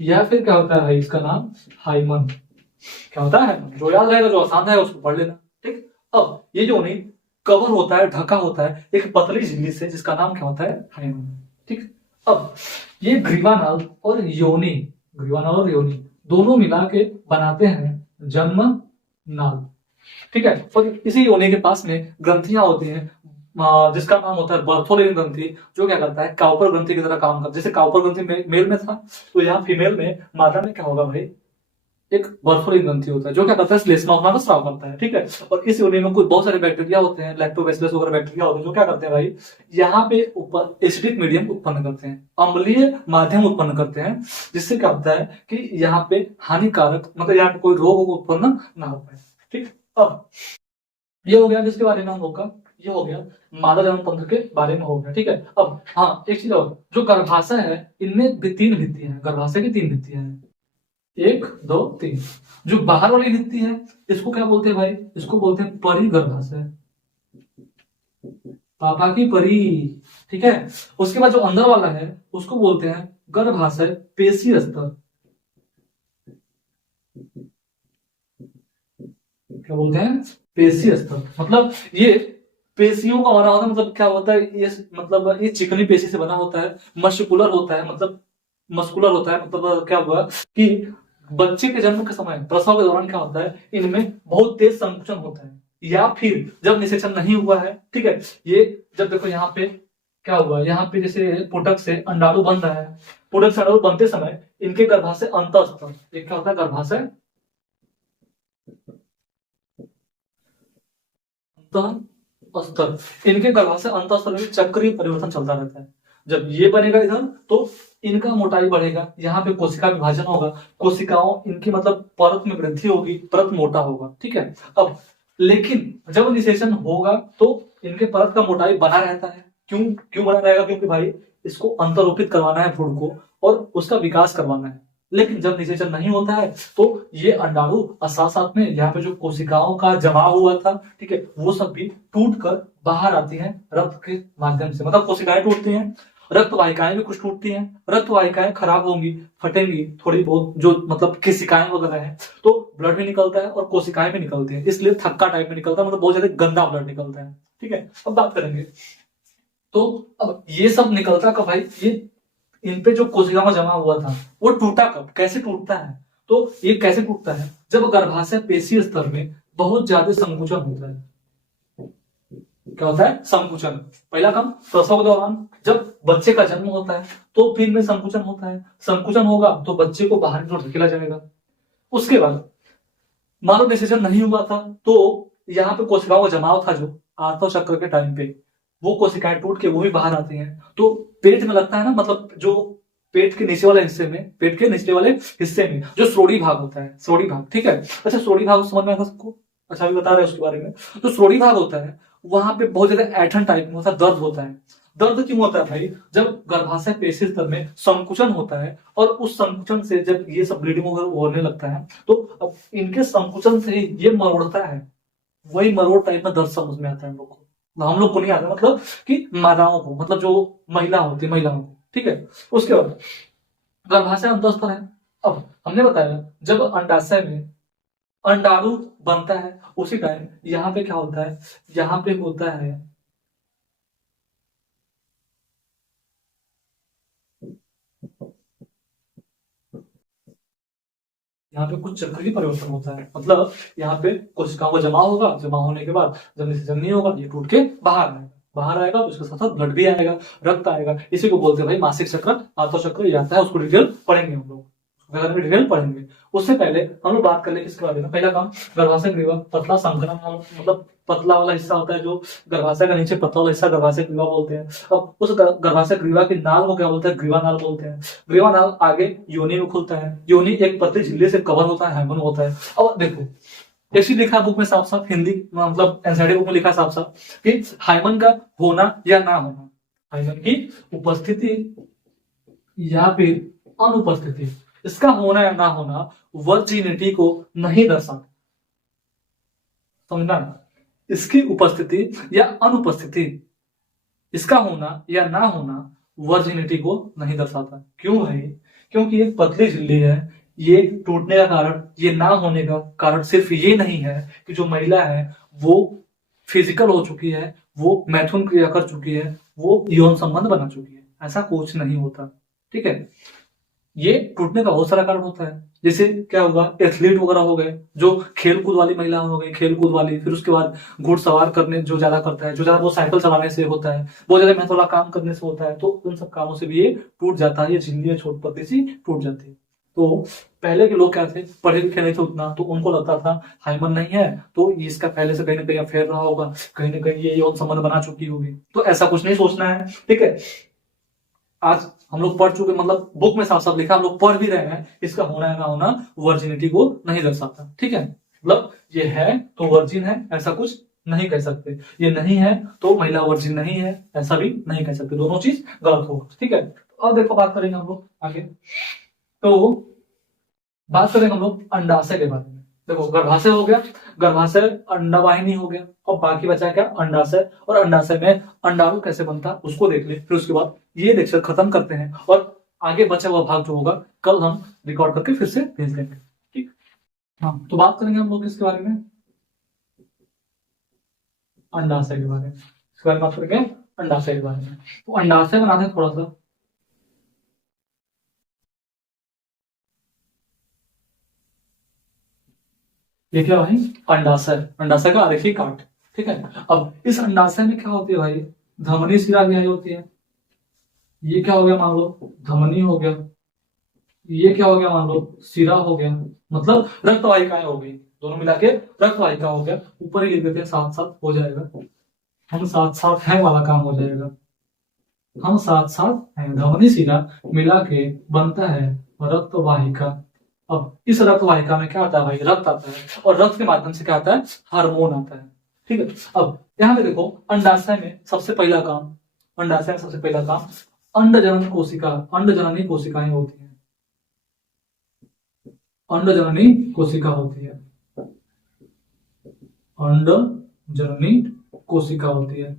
या फिर क्या होता है भाई इसका नाम? हाइमन। क्या होता है? जो याद रहेगा, जो आसान है उसको पढ़ लेना। ठीक, अब ये योनि कवर होता है, ढका होता है एक पतली झिल्ली से, जिसका नाम क्या होता है? हाइमन। ठीक, अब ये ग्रीवानाल और योनि, ग्रीवानाल और योनि दोनों मिला के बनाते हैं जन्म नाल। ठीक है, और इसी योनि के पास में ग्रंथियां होती हैं, जिसका नाम होता है बर्थोलिन ग्रंथि, जो क्या करता है? काउपर ग्रंथि की तरह काम करता है। जैसे काउपर ग्रंथि मेल में था, तो यहाँ फीमेल में, मादा में क्या होगा भाई? एक बर्थोलिन ग्रंथि होता है, जो क्या करता है? श्लेष्मा का स्राव करता है। ठीक है, और इस योनि में कुछ बहुत सारे बैक्टीरिया होते हैं, लैक्टोबैसिलस वगैरह बैक्टीरिया होते हैं, जो क्या करते हैं भाई? यहाँ पे ऊपर एसिडिक मीडियम उत्पन्न करते हैं, अम्लीय माध्यम उत्पन्न करते हैं, जिससे क्या होता है कि यहाँ पे हानिकारक, मतलब यहाँ पे कोई रोग उत्पन्न ना हो पाए। ठीक, अब ये हो गया जिसके बारे में हम लोग का, ये हो गया मादा जनन तंत्र के बारे में हो गया। ठीक है, अब हाँ एक चीज और, जो गर्भाशय है इनमें भी 3 भित्तियां हैं, गर्भाशय की 3 भित्तियां हैं, 1 2 3। जो बाहर वाली भित्ति है इसको क्या बोलते हैं भाई, इसको बोलते हैं परिगर्भाशय, पापा की परी। ठीक है, उसके बाद जो अंदर वाला है उसको बोलते हैं गर्भाशय पेशी स्तर, क्या बोलते हैं, पेशी स्तर। मतलब ये पेशियों का बना होता है, मतलब क्या होता है ये, मतलब ये चिकनी पेशी से बना होता है, मस्कुलर होता है, मतलब मस्कुलर होता है। मतलब क्या हुआ कि बच्चे के जन्म के समय प्रसव के दौरान क्या होता है, इनमें बहुत तेज संकुचन होता है, या फिर जब निषेचन नहीं हुआ है। ठीक है, ये जब देखो यहाँ पे क्या हुआ, यहाँ पे जैसे पुटक से अंडाणु बन रहा है, पुटक से अंडाणु बनते समय इनके गर्भाशय अंतःस्तर, ये क्या होता है गर्भाशय स्तर, इनके गर्भाशय अंतःस्तर में चक्रीय परिवर्तन चलता रहता है। जब ये बनेगा इधर तो इनका मोटाई बढ़ेगा, यहाँ पे कोशिका विभाजन होगा, कोशिकाओं इनकी मतलब परत में वृद्धि होगी, परत मोटा होगा। ठीक है, अब लेकिन जब निषेचन होगा तो इनके परत का मोटाई बना रहता है। क्यों क्यों बना रहेगा, क्योंकि भाई इसको अंतरोपित करवाना है भ्रूण को और उसका विकास करवाना है। लेकिन जब निषेचन नहीं होता है तो ये अंडाणु साथ साथ में यहाँ पे जो कोशिकाओं का जमाव हुआ था, ठीक है, वो सब भी टूट कर बाहर आती हैं रक्त के माध्यम से। मतलब कोशिकाएं टूटती हैं, रक्त वाहिकाएं भी कुछ टूटती हैं, रक्त वाहिकाएं खराब होंगी, फटेंगी थोड़ी बहुत, जो मतलब कोशिकाएं वगैरह है, तो ब्लड भी निकलता है और कोशिकाएं भी निकलती है, इसलिए थक्का टाइप में निकलता है, मतलब बहुत ज्यादा गंदा ब्लड निकलता है। ठीक है, अब बात करेंगे तो अब ये सब निकलता कब भाई, ये इन पे जो कोशिकाओं का जमा हुआ था वो टूटा कब, कैसे टूटता है, तो ये कैसे टूटता है, जब गर्भाशय पेशीय स्तर में बहुत ज्यादा संकुचन होता है। क्या होता है, संकुचन। पहला काम प्रसव के दौरान जब बच्चे का जन्म होता है तो फिर में संकुचन होता है, संकुचन होगा तो बच्चे को बाहर की ओर धकेला जाएगा। उसके बाद मानो निषेचन नहीं हुआ था तो यहाँ पे कोशिकाओं का जमाव था जो आर्तव चक्र के टाइम पे, वो कोशिकाएं टूट के वो भी बाहर आती हैं, तो पेट में लगता है ना, मतलब जो पेट के नीचे वाले हिस्से में, पेट के निचले वाले हिस्से में जो श्रोणि भाग होता है, श्रोणि भाग। ठीक है, अच्छा श्रोणि भाग समझ में आएगा सबको, अच्छा अभी बता रहे हैं उसके बारे में। तो श्रोणि भाग होता है, वहां पे बहुत ज्यादा ऐठन टाइप में होता है, दर्द होता है। दर्द क्यों होता है भाई, जब गर्भाशय पेशी स्तर में संकुचन होता है और उस संकुचन से जब ये सब ब्लीडिंग होने लगता है तो अब इनके संकुचन से ही ये मरोड़ता है, वही मरोड़ टाइप में दर्द समझ में आता है हम लोग को नहीं आता, मतलब कि माताओं को, मतलब जो महिला होती है महिलाओं को। ठीक है, उसके बाद गर्भाशय अंतःस्तर है। अब हमने बताया जब अंडाशय में अंडाणु बनता है उसी टाइम यहाँ पे क्या होता है, यहाँ पे होता है यहाँ पे कुछ चक्रीय परिवर्तन होता है। मतलब यहाँ पे कोशिकाओं का जमा होगा, जमा होने के बाद जब निषेचन नहीं होगा ये टूट के बाहर आएगा, बाहर आएगा तो उसके साथ साथ ब्लड भी आएगा, रक्त आएगा। इसी को बोलते हैं भाई मासिक चक्र, आर्तव चक्र। ये आता है, उसको डिटेल पढ़ेंगे हम लोग, डिटेल पढ़ेंगे। उससे पहले हम लोग बात कर ले किसके बारे में। पहला काम गर्भाशय ग्रीवा, पतला संकरण, मतलब पतला वाला हिस्सा होता है जो गर्भाशय का नीचे पतला वाला हिस्सा गर्भाशय ग्रीवा बोलते हैं। अब उस गर्भाशय ग्रीवा की नाल को क्या बोलते हैं, ग्रीवा नाल बोलते हैं। ग्रीवा नाल आगे योनि में खुलता है, योनि एक पतली झिल्ली से कवर होता है, हाइमन होता है। अब देखो एक चीज लिखा बुक में साफ साफ, हिंदी मतलब एनसीईआरटी बुक में लिखा साफ साफ कि हाइमन का होना या ना होना, हाइमन की उपस्थिति या फिर अनुपस्थिति, इसका होना या ना होना वर्जिनिटी को नहीं दर्शाता। समझना, इसकी उपस्थिति या अनुपस्थिति, इसका होना या ना होना वर्जिनिटी को नहीं दर्शाता। क्यों भाई, क्योंकि एक पतली झिल्ली है, ये टूटने का कारण, ये ना होने का कारण सिर्फ ये नहीं है कि जो महिला है वो फिजिकल हो चुकी है, वो मैथुन क्रिया कर चुकी है, वो यौन संबंध बना चुकी है, ऐसा कुछ नहीं होता। ठीक है, ये टूटने का बहुत सारा कारण होता है। जैसे क्या होगा, एथलीट वगैरह हो गए, जो खेल कूद वाली महिला हो गई, खेल कूद वाली, फिर उसके बाद घुड़सवार करने जो ज्यादा करता है, जो ज्यादा वो साइकिल चलाने से होता है, बहुत ज्यादा मेहनत वाला काम करने से होता है, तो उन सब कामों से भी ये टूट जाता है, ये झिल्ली छोटी पतली सी टूट जाती है। तो पहले के लोग क्या थे, पढ़े लिखे नहीं थे उतना, तो उनको लगता था हाइमन नहीं है तो इसका पहले से कहीं ना कहीं अफेयर रहा होगा, कहीं ना कहीं ये यौन संबंध बना चुकी होगी। तो ऐसा कुछ नहीं सोचना है। ठीक है, आज हम लोग पढ़ चुके, मतलब बुक में साफ साफ लिखा, हम लोग पढ़ भी रहे हैं, इसका होना या ना होना वर्जिनिटी को नहीं दर्शाता। ठीक है, मतलब ये है तो वर्जिन है, ऐसा कुछ नहीं कह सकते। ये नहीं है तो महिला वर्जिन नहीं है, ऐसा भी नहीं कह सकते, दोनों चीज गलत होगा। ठीक है, अब देखो बात करेंगे हम लोग आगे। तो बात करेंगे हम लोग अंडाशय के बारे में। देखो गर्भाशय हो गया, गर्भाशय अंडवाहिनी हो गया, और बाकी बचा क्या, अंडाशय। और अंडाशय में अंडाणु कैसे बनता है उसको देख ले, फिर उसके बाद ये लेक्चर खत्म करते हैं, और आगे बचा हुआ भाग जो होगा कल हम रिकॉर्ड करके फिर से भेज देंगे। ठीक, हाँ तो बात करेंगे हम लोग किसके बारे में, अंडाशय के बारे में। इसके बारे में बात करेंगे अंडाशय के बारे में। तो अंडाशय बनाते हैं थोड़ा सा। ये क्या भाई, अंडाशय, अंडाशय का आरेखीय काट। ठीक है, अब इस अंडाशय में क्या होती है भाई, धमनी शिरा भी आई होती है। ये क्या हो गया मान लो, धमनी हो गया। ये क्या हो गया मान लो, शिरा हो गया, मतलब रक्त वाहिकाएं हो गई, दोनों मिला के रक्त वाहिका हो गया। ऊपर ही लिख देते हैं, साथ साथ हो जाएगा, हम साथ साथ है वाला काम हो जाएगा। हम साथ साथ है, धमनी शिरा मिला के बनता है रक्त वाहिका। अब इस रक्त वाहिका में क्या आता है भाई, रक्त आता है, और रक्त के माध्यम से क्या आता है, हार्मोन आता है। ठीक है, अब यहाँ पे देखो अंडाशय में सबसे पहला काम, अंडाशय में सबसे पहला काम अंडजनन कोशिका, अंडजननी कोशिकाएं होती हैं, अंडजननी कोशिका होती है, अंडजननी कोशिका होती है।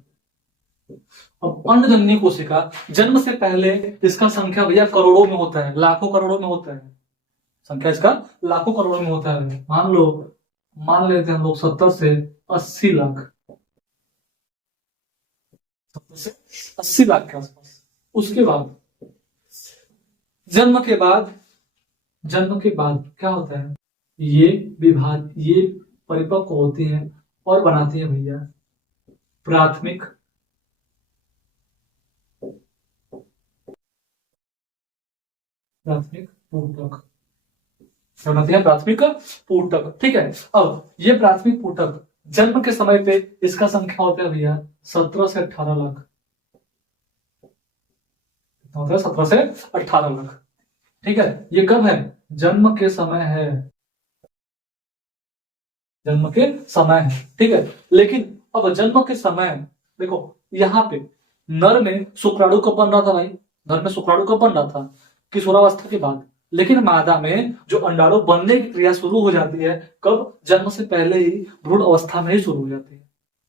अब अंडजननी कोशिका जन्म से पहले इसका संख्या भैया करोड़ों में होता है, लाखों करोड़ों में होता है, संख्या इसका लाखों करोड़ों में होता है। मान लेते हैं हम लोग 70 से 80 लाख, 70 से 80 लाख के आसपास। उसके बाद जन्म के बाद क्या होता है, ये परिपक्व होती हैं और बनाती है भैया प्राथमिक पूटक, बनाती है प्राथमिक पूटक। ठीक है, अब ये प्राथमिक पूटक जन्म के समय पे इसका संख्या होता है भैया 17 से 18 लाख, होता है 17 से 18 लाख। ठीक है, ये कब है, जन्म के समय है, जन्म के समय है। ठीक है, लेकिन अब जन्म के समय देखो यहाँ पे नर में शुक्राणु कब बन रहा था भाई, नर में शुक्राणु कब बन रहा था, किशोरावस्था के बाद। लेकिन मादा में जो अंडाणु बनने की क्रिया शुरू हो जाती है कब, जन्म से पहले ही, भ्रूण अवस्था में ही शुरू हो जाती है।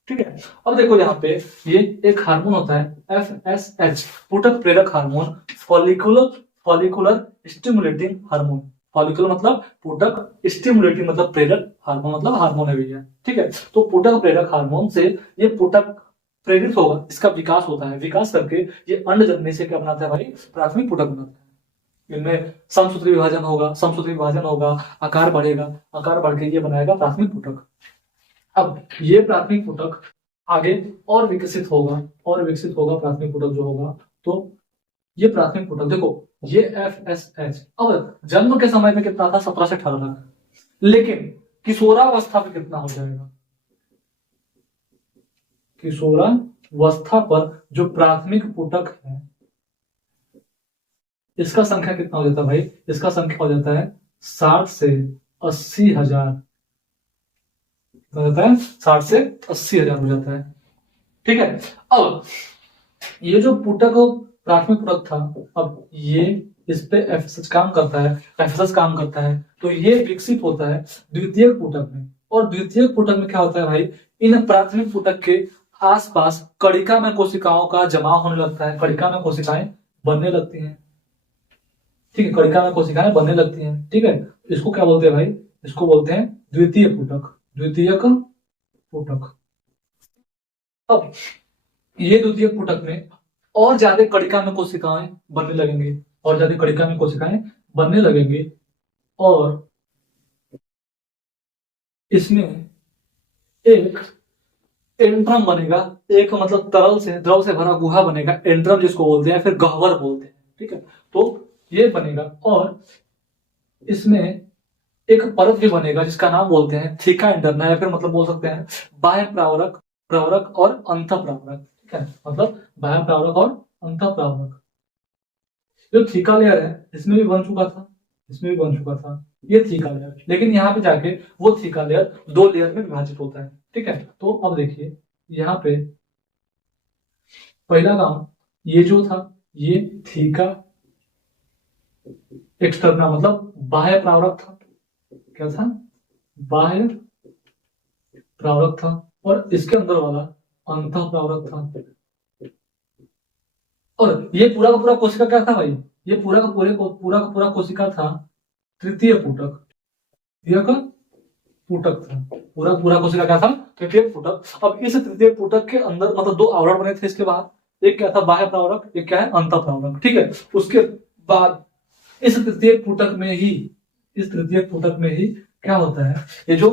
ठीक है, अब देखो यहाँ पे ये एक हार्मोन होता है FSH, पुटक प्रेरक hormone, follicular stimulating hormone. Follicular मतलब पुटक, स्टिमुलेटिंग मतलब प्रेरक, हार्मोन मतलब हार्मोन है भैया। ठीक है, तो पुटक प्रेरक हार्मोन से ये पुटक प्रेरित होगा, इसका विकास होता है, विकास करके ये अंड जननी से क्या बनाता है भाई, प्राथमिक पुटक बनाता है। इनमें समसूत्री विभाजन होगा, आकार बढ़ेगा, आकार बढ़ के ये बनाएगा प्राथमिक पुटक। अब ये प्राथमिक पुटक आगे और विकसित होगा प्राथमिक पुटक जो होगा, तो ये प्राथमिक पुटक देखो ये FSH अब जन्म के समय में कितना था, 17 से 18 लाख, लेकिन किशोरावस्था पे कितना हो जाएगा, किशोरावस्था पर जो प्राथमिक पुटक है इसका संख्या कितना हो जाता है भाई, इसका संख्या हो जाता है 60 से 80 हजार, हो जाता है 60 से 80 हजार हो जाता है। ठीक है, अब ये जो पुटक प्राथमिक पुटक था, अब ये इस पे FSH काम करता है, तो ये विकसित होता है द्वितीयक पुटक में। और द्वितीयक पुटक में क्या होता है भाई, इन प्राथमिक पुटक के आसपास कणिका में कोशिकाओं का जमाव होने लगता है, कणिका में कोशिकाएं बनने लगती हैं। ठीक है, कणिका में कोशिकाएं बनने लगती हैं। ठीक है, इसको क्या बोलते हैं भाई, इसको बोलते हैं द्वितीय पुटक। अब ये द्वितीय पुटक में और ज्यादा कणिका में कोशिकाएं बनने लगेंगे, और इसमें एक एंट्रम बनेगा, एक मतलब तरल से, द्रव से भरा गुहा बनेगा, एंट्रम जिसको बोलते हैं, फिर गह्वर बोलते हैं। ठीक है, तो ये बनेगा, और इसमें एक परत भी बनेगा जिसका नाम बोलते हैं थीका इंटरना, या फिर मतलब बोल सकते हैं बाह्य प्रावरक और अंत प्रावरक। ठीक है, मतलब बाह्य प्रावरक और अंत प्रावरक। जो थीका लेयर है इसमें भी बन चुका था, ये थीका लेयर, लेकिन यहाँ पे जाके वो थीका लेयर 2 लेयर में विभाजित होता है। ठीक है। तो अब देखिए यहाँ पे पहला काम ये जो था ये थीका एक्सटर्ना मतलब बाह्य प्रावरक था। क्या था? बाह्य प्रावरक था। और इसके अंदर वाला अंत प्रावरक था। और ये पूरा का पूरा कोशिका क्या था भाई? ये पूरा का पूरा कोशिका था तृतीय पुटक। तृतीय का पुटक था। पूरा पूरा कोशिका क्या था? तृतीय पुटक। अब इस तृतीय पुटक के अंदर मतलब दो आवरण बने थे इसके बाहर। एक क्या था? बाह्य प्रावरक, एक क्या है? अंत प्रावरक। ठीक है। उसके बाद इस तृतीय पुटक में ही क्या होता है? ये जो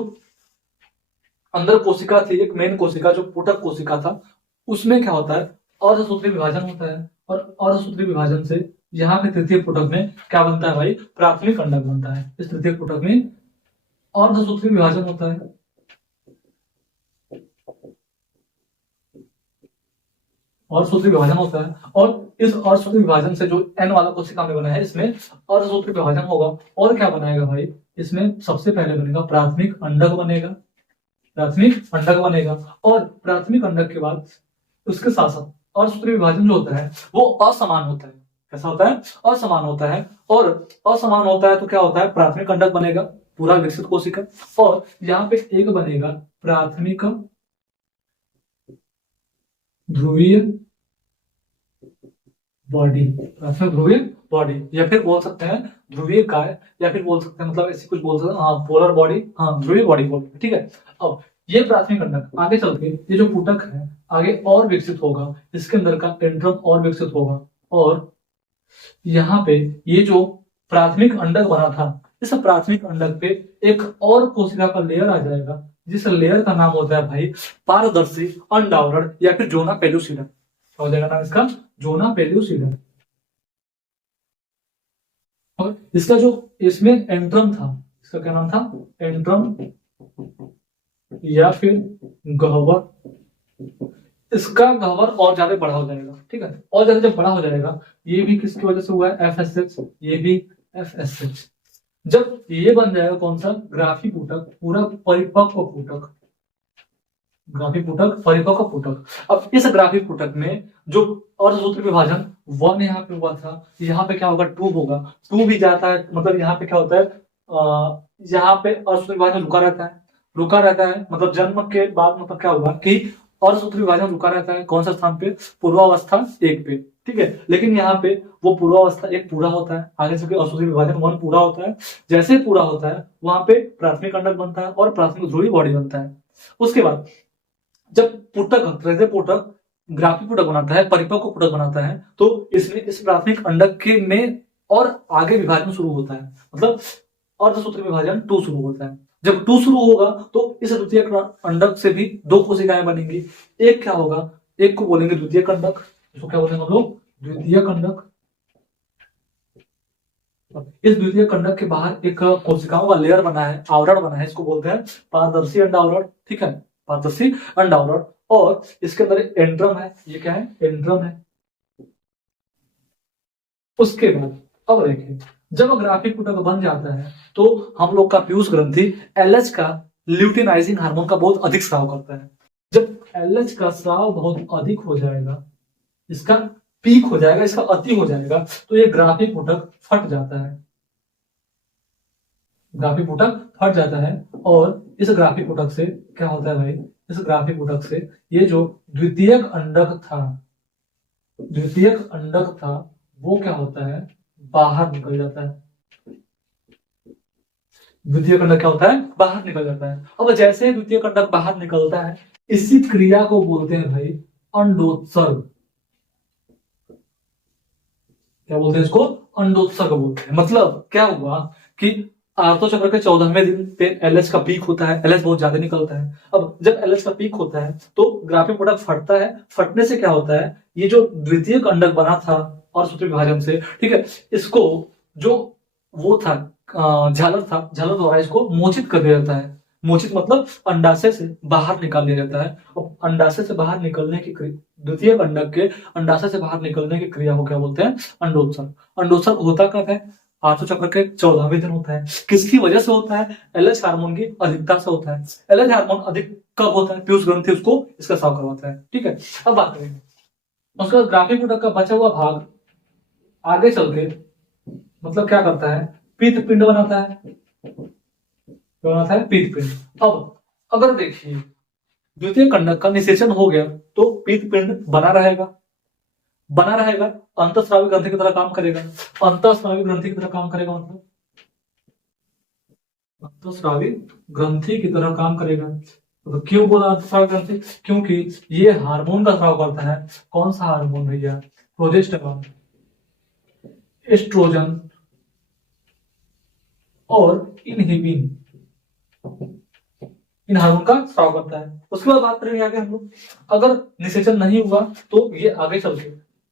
अंदर कोशिका थी, एक मेन कोशिका जो पुटक कोशिका था, उसमें क्या होता है? अर्धसूत्री विभाजन होता है। और अर्धसूत्री विभाजन से यहाँ पे तृतीय पुटक में क्या बनता है भाई? प्राथमिक अंडक बनता है। इस तृतीय पुटक में अर्धसूत्री विभाजन होता है। अर्धसूत्री विभाजन होता है। और इस अर्धसूत्री विभाजन से जो एन वाला कोशिका में बना है, इसमें अर्धसूत्री विभाजन होगा। और क्या बनाएगा भाई? इसमें सबसे पहले बनेगा प्राथमिक अंडक बनेगा। प्राथमिक अंडक बनेगा। और प्राथमिक अंडक के बाद उसके साथ साथ अर्धसूत्री विभाजन जो होता है वो असमान होता है। कैसा होता है? असमान होता है। और असमान होता है तो क्या होता है? प्राथमिक अंडक बनेगा पूरा विकसित कोशिका। और यहाँ पे एक बनेगा प्राथमिक ध्रुवीय बॉडी। प्राथमिक ध्रुवीय बॉडी, या फिर बोल सकते हैं ध्रुवीय काय, या फिर बोल सकते हैं मतलब ऐसे कुछ बोल सकते हैं, हाँ पोलर बॉडी, हाँ ध्रुवीय बॉडी बोलते हैं। ठीक है। अब ये प्राथमिक अंडक आगे चल के ये जो पुटक है आगे और विकसित होगा। इसके अंदर का एंड्रम और विकसित होगा। और यहाँ पे ये जो प्राथमिक अंडक बना था, इस प्राथमिक अंडक पे एक और कोशिका का लेयर आ जाएगा, जिस लेयर का नाम होता है भाई पारदर्शी अंडावरण, या फिर जोना पेल्यूसिडा। क्या हो जाएगा नाम इसका? जोना पेल्यूसिडा। और इसका जो इसमें एंट्रम था, इसका क्या नाम था? एंट्रम या फिर गह्वर। इसका गह्वर और ज्यादा बड़ा हो जाएगा। ठीक है। और ज्यादा जब बड़ा हो जाएगा, ये भी किसकी वजह से हुआ है? FSH, ये भी FSH। जब ये बन जाएगा कौन सा? ग्राफी पुटक, पूरा परिपक्व पुटक। ग्राफी पुटक, परिपक्व पुटक। अब इस ग्राफी पुटक में जो अर्धसूत्री विभाजन 1 यहाँ पे हुआ था, यहाँ पे क्या होगा? 2 होगा। 2 भी जाता है, मतलब यहाँ पे क्या होता है? यहाँ पे अर्धसूत्री विभाजन रुका रहता है। मतलब जन्म के बाद मतलब क्या होगा कि अर्धसूत्री विभाजन रुका रहता है। कौन सा स्थान पे? पूर्वावस्था 1 पे। ठीक है। लेकिन यहाँ पे वो पूर्वावस्था 1 पूरा होता है, आगे चल के अर्धसूत्री विभाजन 1 पूरा होता है। जैसे ही पूरा होता है वहां पे प्राथमिक अंडक बनता है और प्राथमिक ध्रुवीय बॉडी बनता है। उसके बाद जब पुटक पुटक ग्राफी पुटक बनाता है, परिपक्व पुटक बनाता है, तो इसमें इस प्राथमिक अंडक के में और आगे विभाजन शुरू होता है। मतलब अर्धसूत्री विभाजन 2 शुरू होता है। जब 2 शुरू होगा तो इस द्वितीय अंडक से भी 2 कोशिकाएं बनेंगी। एक क्या होगा? एक को बोलेंगे द्वितीय अंडक। इसको क्या बोलेंगे हम लोग? द्वितीय अंडक। इस द्वितीय अंडक के बाहर एक कोशिकाओं का लेयर बना है, आवरण बना है, इसको बोलते हैं पारदर्शी अंडावरण। ठीक है। पारदर्शी अंडावरण। और इसके अंदर एंड्रम है। ये क्या है? एंड्रम है। उसके बाद अब देखिए, जब ग्राफिक पुटक बन जाता है तो हम लोग का पीयूष ग्रंथि LH का ल्यूटिनाइजिंग हार्मोन का बहुत अधिक स्राव करता है। जब LH का स्राव बहुत अधिक हो जाएगा, इसका पीक हो जाएगा, इसका अति हो जाएगा, तो ये ग्राफिक पुटक फट जाता है। ग्राफिक पुटक फट जाता है। और इस ग्राफिक पुटक से क्या होता है भाई? इस ग्राफिक पुटक से ये जो द्वितीयक अंडक था वो क्या होता है? बाहर निकल जाता है। द्वितीय अंडक क्या होता है? बाहर निकल जाता है। अब जैसे द्वितीय अंडक बाहर निकलता है, इसी क्रिया को बोलते हैं भाई अंडोत्सर्ग। क्या बोलते हैं इसको? अंडोत्सर्ग बोलते हैं। मतलब क्या हुआ कि आर्तो चक्र के 14वें दिन पे LH का पीक होता है। LH बहुत ज्यादा निकलता है। अब जब LH का पीक होता है तो ग्राफिक पुटक फटता है। फटने से क्या होता है? ये जो द्वितीय अंडक बना था और सूत्री विभाजन से, ठीक है, इसको जो वो था झालर द्वारा इसको मोचित कर दिया जाता है। मोचित मतलब अंडाशय से बाहर निकाल दिया जाता है। और अंडाशय से बाहर निकलने की द्वितीय अंडक के अंडाशय से बाहर निकलने की क्रिया को क्या बोलते हैं? अंडोत्सर्ग। अंडोत्सर्ग होता कब है? आठवें चक्र के 14वें दिन होता है। किसकी वजह से होता है? एलएच हार्मोन की अधिकता से होता है। एलएच हार्मोन अधिक कब होता है? पीयूष ग्रंथि उसको इसका स्राव करवाता है। ठीक है, अब बात करेंगे उसका ग्राफिक प्रोडक्ट का बचा हुआ भाग आगे चल के मतलब क्या करता है? पीत पिंड बनाता है। क्या बनाता है? पीत पिंड। अब अगर देखिए द्वितीय कंडक का निषेचन हो गया तो पीत पिंड बना रहेगा, अंतःस्रावी ग्रंथि की तरह काम करेगा। अंतःस्रावी ग्रंथि की तरह काम करेगा मतलब अंतःस्रावी ग्रंथि की तरह काम करेगा। तो क्यों बोला अंतःस्रावी ग्रंथि? क्योंकि ये हार्मोन का स्राव करता है। कौन सा हार्मोन भैया? प्रोजेस्टेरॉन, एस्ट्रोजन और इनहिबिन, इन हार्मोन का स्राव करता है। उसके बाद बात करेंगे आगे हम लोग, अगर निषेचन नहीं हुआ तो ये आगे चल के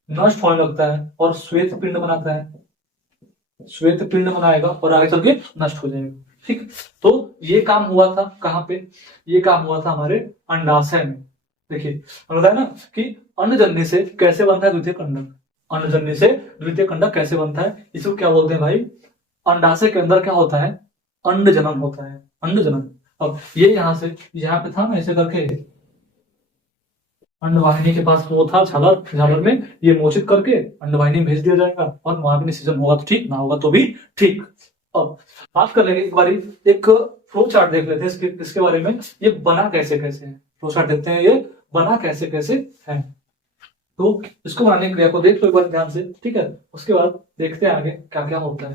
नष्ट होने लगता है और श्वेत पिंड बनाता है। श्वेत पिंड बनाएगा और आगे चल के नष्ट हो जाएगा। ठीक, तो ये काम हुआ था कहाँ पे? ये काम हुआ था हमारे अंडाशय में। देखिए बताया ना कि अन्नजन्य से कैसे बनता है द्वितीय कंडक। अन्नजन्य से द्वितीय कंडक कैसे बनता है, इसको क्या बोलते हैं भाई? अंडाशय के अंदर क्या होता है? अंड जनन होता है। अंड जनन। अब ये यहाँ से यहाँ पे था ना ऐसे करके अंडवाहिनी के पास वो था झालर, झालर में ये मोचित करके अंडवाहिनी में भेज दिया जाएगा और वहां भी निषेचन होगा तो ठीक, ना होगा तो भी ठीक। अब बात कर लेंगे एक बारी, एक फ्लो चार्ट देख लेते हैं इसके बारे में, ये बना कैसे कैसे है। फ्लो चार्ट देखते हैं ये बना कैसे कैसे है। तो इसको बनाने की क्रिया को देख लो एक बार ध्यान से, ठीक है। उसके बाद देखते हैं आगे क्या क्या होता है।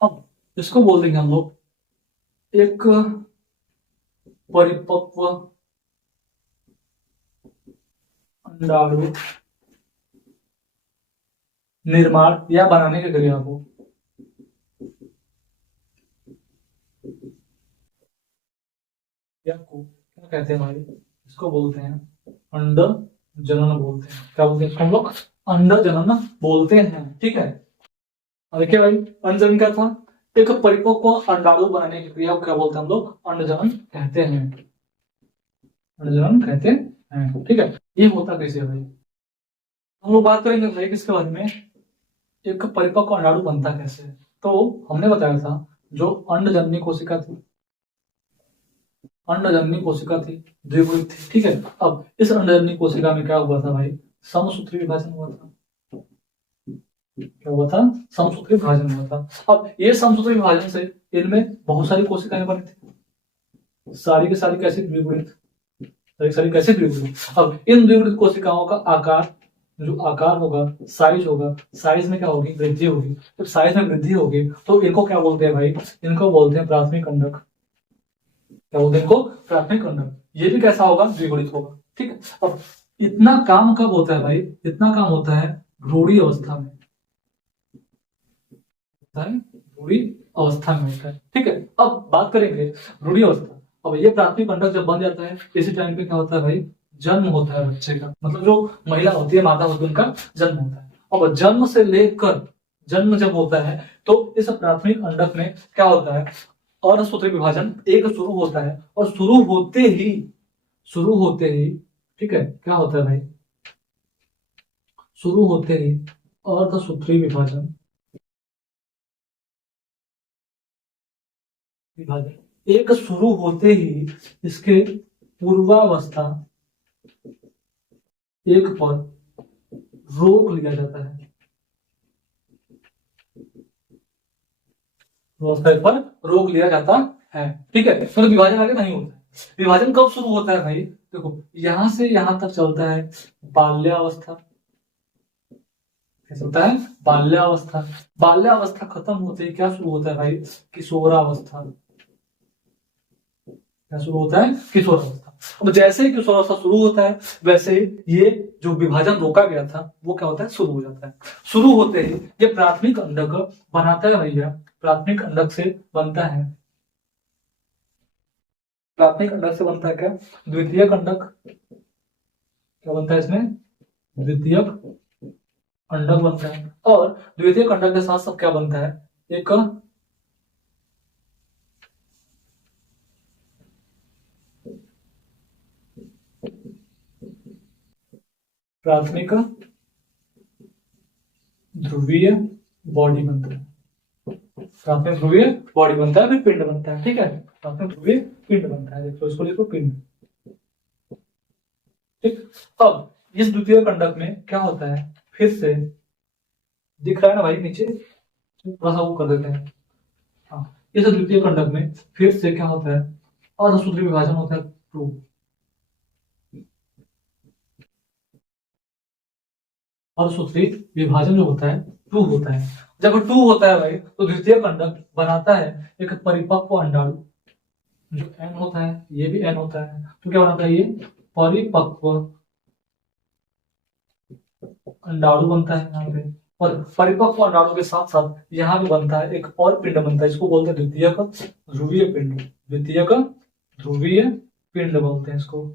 अब इसको बोल देंगे हम लोग एक परिपक्व अंडाणु निर्माण या बनाने की क्रिया को क्या कहते हैं भाई? इसको बोलते हैं अंड जनन बोलते हैं। क्या बोलते हैं इसको हम लोग? अंड जनन बोलते हैं। ठीक है, अब देखिए भाई अंड जनन क्या था? एक परिपक्व अंडाणु बनाने की क्रिया को क्या बोलते हैं हम लोग? अंड जनन कहते हैं। अंड जनन कहते हैं। ठीक है, ये होता कैसे है भाई? हम लोग बात करेंगे भाई किसके बारे में? एक परिपक्व अंडाणु बनता कैसे? तो हमने बताया था जो अंडजन्य कोशिका थी, अंडजन्य कोशिका थी, द्विगुणित थी। ठीक है, अब इस अंडजन्य कोशिका में क्या हुआ था भाई? समसूत्री विभाजन हुआ था। क्या हुआ था? समसूत्री विभाजन हुआ था। अब ये समसूत्री विभाजन से इनमें बहुत सारी कोशिकाएं बनी थी, सारी की सारी कैसे? द्विगुणित, सारी कैसे? द्विगुणित। अब इन द्विगुणित कोशिकाओं का आकार, जो आकार होगा, साइज होगा, साइज में क्या होगी? वृद्धि होगी। जब साइज में वृद्धि होगी तो इनको क्या बोलते हैं भाई? इनको बोलते हैं प्राथमिक अंडक। क्या बोलते हैं इनको? प्राथमिक अंडक। ये भी कैसा होगा? द्विगुणित होगा। ठीक है, अब इतना काम कब होता है भाई? इतना काम होता है भ्रूणी अवस्था में, भ्रूणी अवस्था में होता है। ठीक है, अब बात करेंगे भ्रूणी अवस्था। अब ये प्राथमिक अंडक जब बन जाता है इसी टाइम पे क्या होता है भाई? जन्म होता है बच्चे का, मतलब जो महिला होती है, माता होती है, उनका जन्म होता है। अब जन्म से लेकर जन्म जब होता है तो इस प्राथमिक अंडक में क्या होता है? अर्धसूत्री विभाजन एक शुरू होता है और शुरू होते ही ठीक है क्या होता है भाई? शुरू होते ही अर्धसूत्री विभाजन विभाजन एक शुरू होते ही इसके पूर्वावस्था एक पर रोक लिया जाता है। पर रोक लिया जाता है। ठीक है, तो विभाजन आगे नहीं होता है। विभाजन कब शुरू होता है भाई? देखो यहां से यहां तक चलता है बाल्यावस्था। क्या चलता है? बाल्यावस्था। बाल्यावस्था खत्म होते ही क्या शुरू होता है भाई? किशोरावस्था। क्या शुरू होता है? किशोरावस्था। अब जैसे ही किशोरावस्था शुरू होता है वैसे ही ये जो विभाजन रोका गया था वो क्या होता है? शुरू हो जाता है। शुरू होते ही ये प्राथमिक अंडक बनाता है भैया, प्राथमिक अंडक से बनता है, प्राथमिक अंडक से बनता है क्या? द्वितीयक अंडक। क्या बनता है इसमें? द्वितीयक अंडक बनता है। और द्वितीयक अंडक के साथ साथ क्या बनता है? एक प्राथमिक ध्रुवीय बॉडी बनता है, प्राथमिक ध्रुवीय बॉडी बनता है, फिर पिंड बनता है। ठीक है, प्राथमिक ध्रुवीय पिंड बनता है, देखो इसको लिखो पिंड। ठीक, अब इस द्वितीय कंडक में क्या होता है, फिर से दिख रहा है ना भाई नीचे, थोड़ा सा वो कर देते हैं। हाँ, इस द्वितीय कंडक में फिर से क्या होता है, अर्धसूत्री विभाजन होता है 2। अर्धसूत्री विभाजन जो होता है 2 होता है। जब 2 होता है भाई तो द्वितीय कंडक बनाता है एक परिपक्व अंडाणु, जो n होता है, ये भी n होता है, तो क्या बनाता है, ये परिपक्व अंडाणु बनता है यहाँ पे। और परिपक्व अंडाणु के साथ साथ यहाँ भी बनता है एक और पिंड बनता है, इसको बोलते हैं द्वितीयक ध्रुवीय पिंड। द्वितीयक ध्रुवीय पिंड बोलते हैं इसको।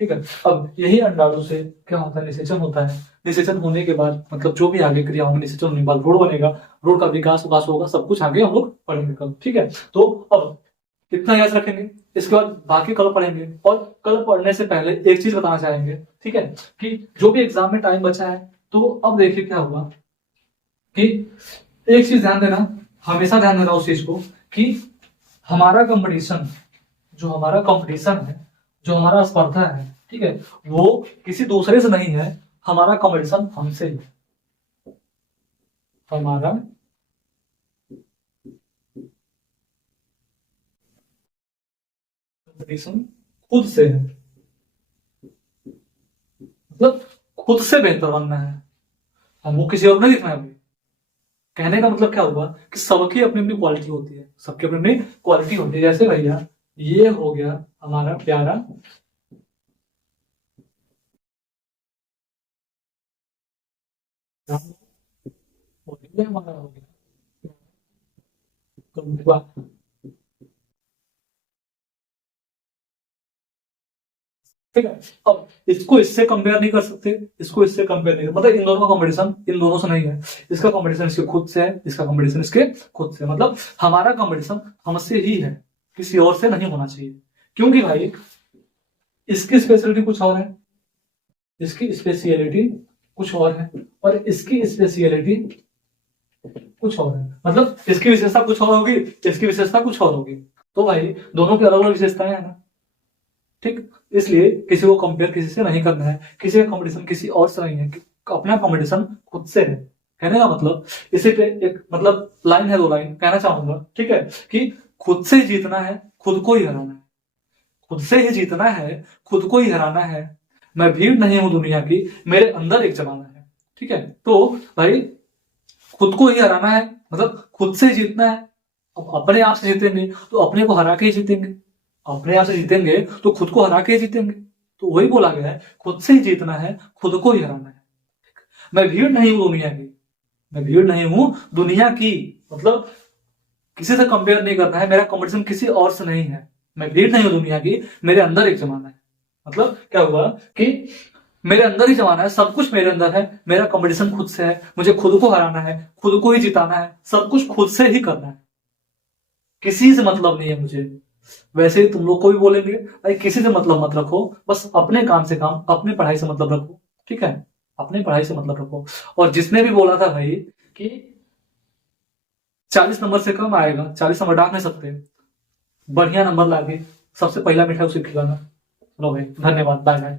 ठीक है, अब यही अंडाणु से क्या होता है, निषेचन होता है। निषेचन होने के बाद मतलब जो भी आगे क्रिया होंगी, निषेचन होने के बाद रोड बनेगा, रोड का विकास होगा, सब कुछ आगे हम लोग पढ़ेंगे कल। ठीक है, तो अब इतना याद रखेंगे, इसके बाद बाकी कल पढ़ेंगे। और कल पढ़ने से पहले एक चीज बताना चाहेंगे, ठीक है, कि जो भी एग्जाम में टाइम बचा है, तो अब देखिए क्या हुआ कि एक चीज ध्यान देना, हमेशा ध्यान देना उस चीज को कि हमारा कंपटीशन, जो हमारा कंपटीशन है, जो हमारा स्पर्धा है, ठीक है, वो किसी दूसरे से नहीं है, हमारा कंपटीशन हमसे ही, हमारा कंपटीशन खुद से है, मतलब खुद से बेहतर बनना है, हमको किसी और को नहीं दिखना है। अभी कहने का मतलब क्या हुआ कि सबकी अपनी अपनी क्वालिटी होती है, सबकी अपनी अपनी क्वालिटी होती है। जैसे भैया ये हो गया हमारा प्यारा और ये हमारा हो गया कौवा। ठीक है, अब इसको इससे कंपेयर नहीं कर सकते, इसको इससे कंपेयर नहीं, मतलब इन दोनों का कंपटीशन इन दोनों से नहीं है, इसका कंपटीशन इसके खुद से है, इसका कंपटीशन इसके खुद से, मतलब हमारा कंपटीशन हमसे ही है, किसी और से नहीं होना चाहिए। क्योंकि भाई इसकी स्पेशलिटी कुछ और है, इसकी स्पेशलिटी कुछ और है, और इसकी स्पेशलिटी कुछ और है, मतलब इसकी विशेषता कुछ और होगी, इसकी विशेषता कुछ और होगी। तो भाई दोनों की अलग अलग विशेषताएं हैं ना। ठीक, इसलिए किसी को कंपेयर किसी से नहीं करना है, किसी का कंपटीशन किसी और से नहीं है, अपना कंपटीशन खुद से है। कहने का मतलब इसी पे एक मतलब लाइन है, 2 लाइन कहना चाहूंगा, ठीक है, कि खुद से ही जीतना है, खुद को ही हराना है, खुद से ही जीतना है, खुद को ही हराना है। मैं भीड़ नहीं हूं दुनिया की, मेरे अंदर एक जमाना है। ठीक है, तो भाई खुद को ही हराना है, मतलब खुद से ही जीतना है। अब अपने आप से जीतेंगे तो अपने को हरा के ही जीतेंगे, अपने आप से जीतेंगे तो खुद को हरा के जीतेंगे। तो वही बोला गया है, खुद से ही जीतना है, खुद को ही हराना है। मैं भीड़ नहीं हूं दुनिया की, मैं भीड़ नहीं हूं दुनिया की, मतलब किसी से कंपेयर नहीं करना है, मेरा कंपटीशन किसी और से नहीं है। मैं भीड़ नहीं हूं दुनिया की, मेरे अंदर एक जमाना है। मतलब क्या हुआ कि मेरे अंदर ही जमाना है, सब कुछ मेरे अंदर है, मेरा कंपटीशन खुद से है, मुझे खुद को हराना है, खुद को ही जिताना है, सब कुछ खुद से ही करना है, किसी से मतलब नहीं है मुझे। वैसे ही तुम लोग को भी बोलेंगे भाई किसी से मतलब मत रखो, बस अपने काम से काम, अपने पढ़ाई से मतलब रखो। ठीक है, अपने पढ़ाई से मतलब रखो। और जिसने भी बोला था भाई कि 40 नंबर से कम आएगा, 40 नंबर डाल नहीं सकते, बढ़िया नंबर लाके सबसे पहला मिठाई उसे खिलाना। चलो भाई, धन्यवाद, बाय बाय।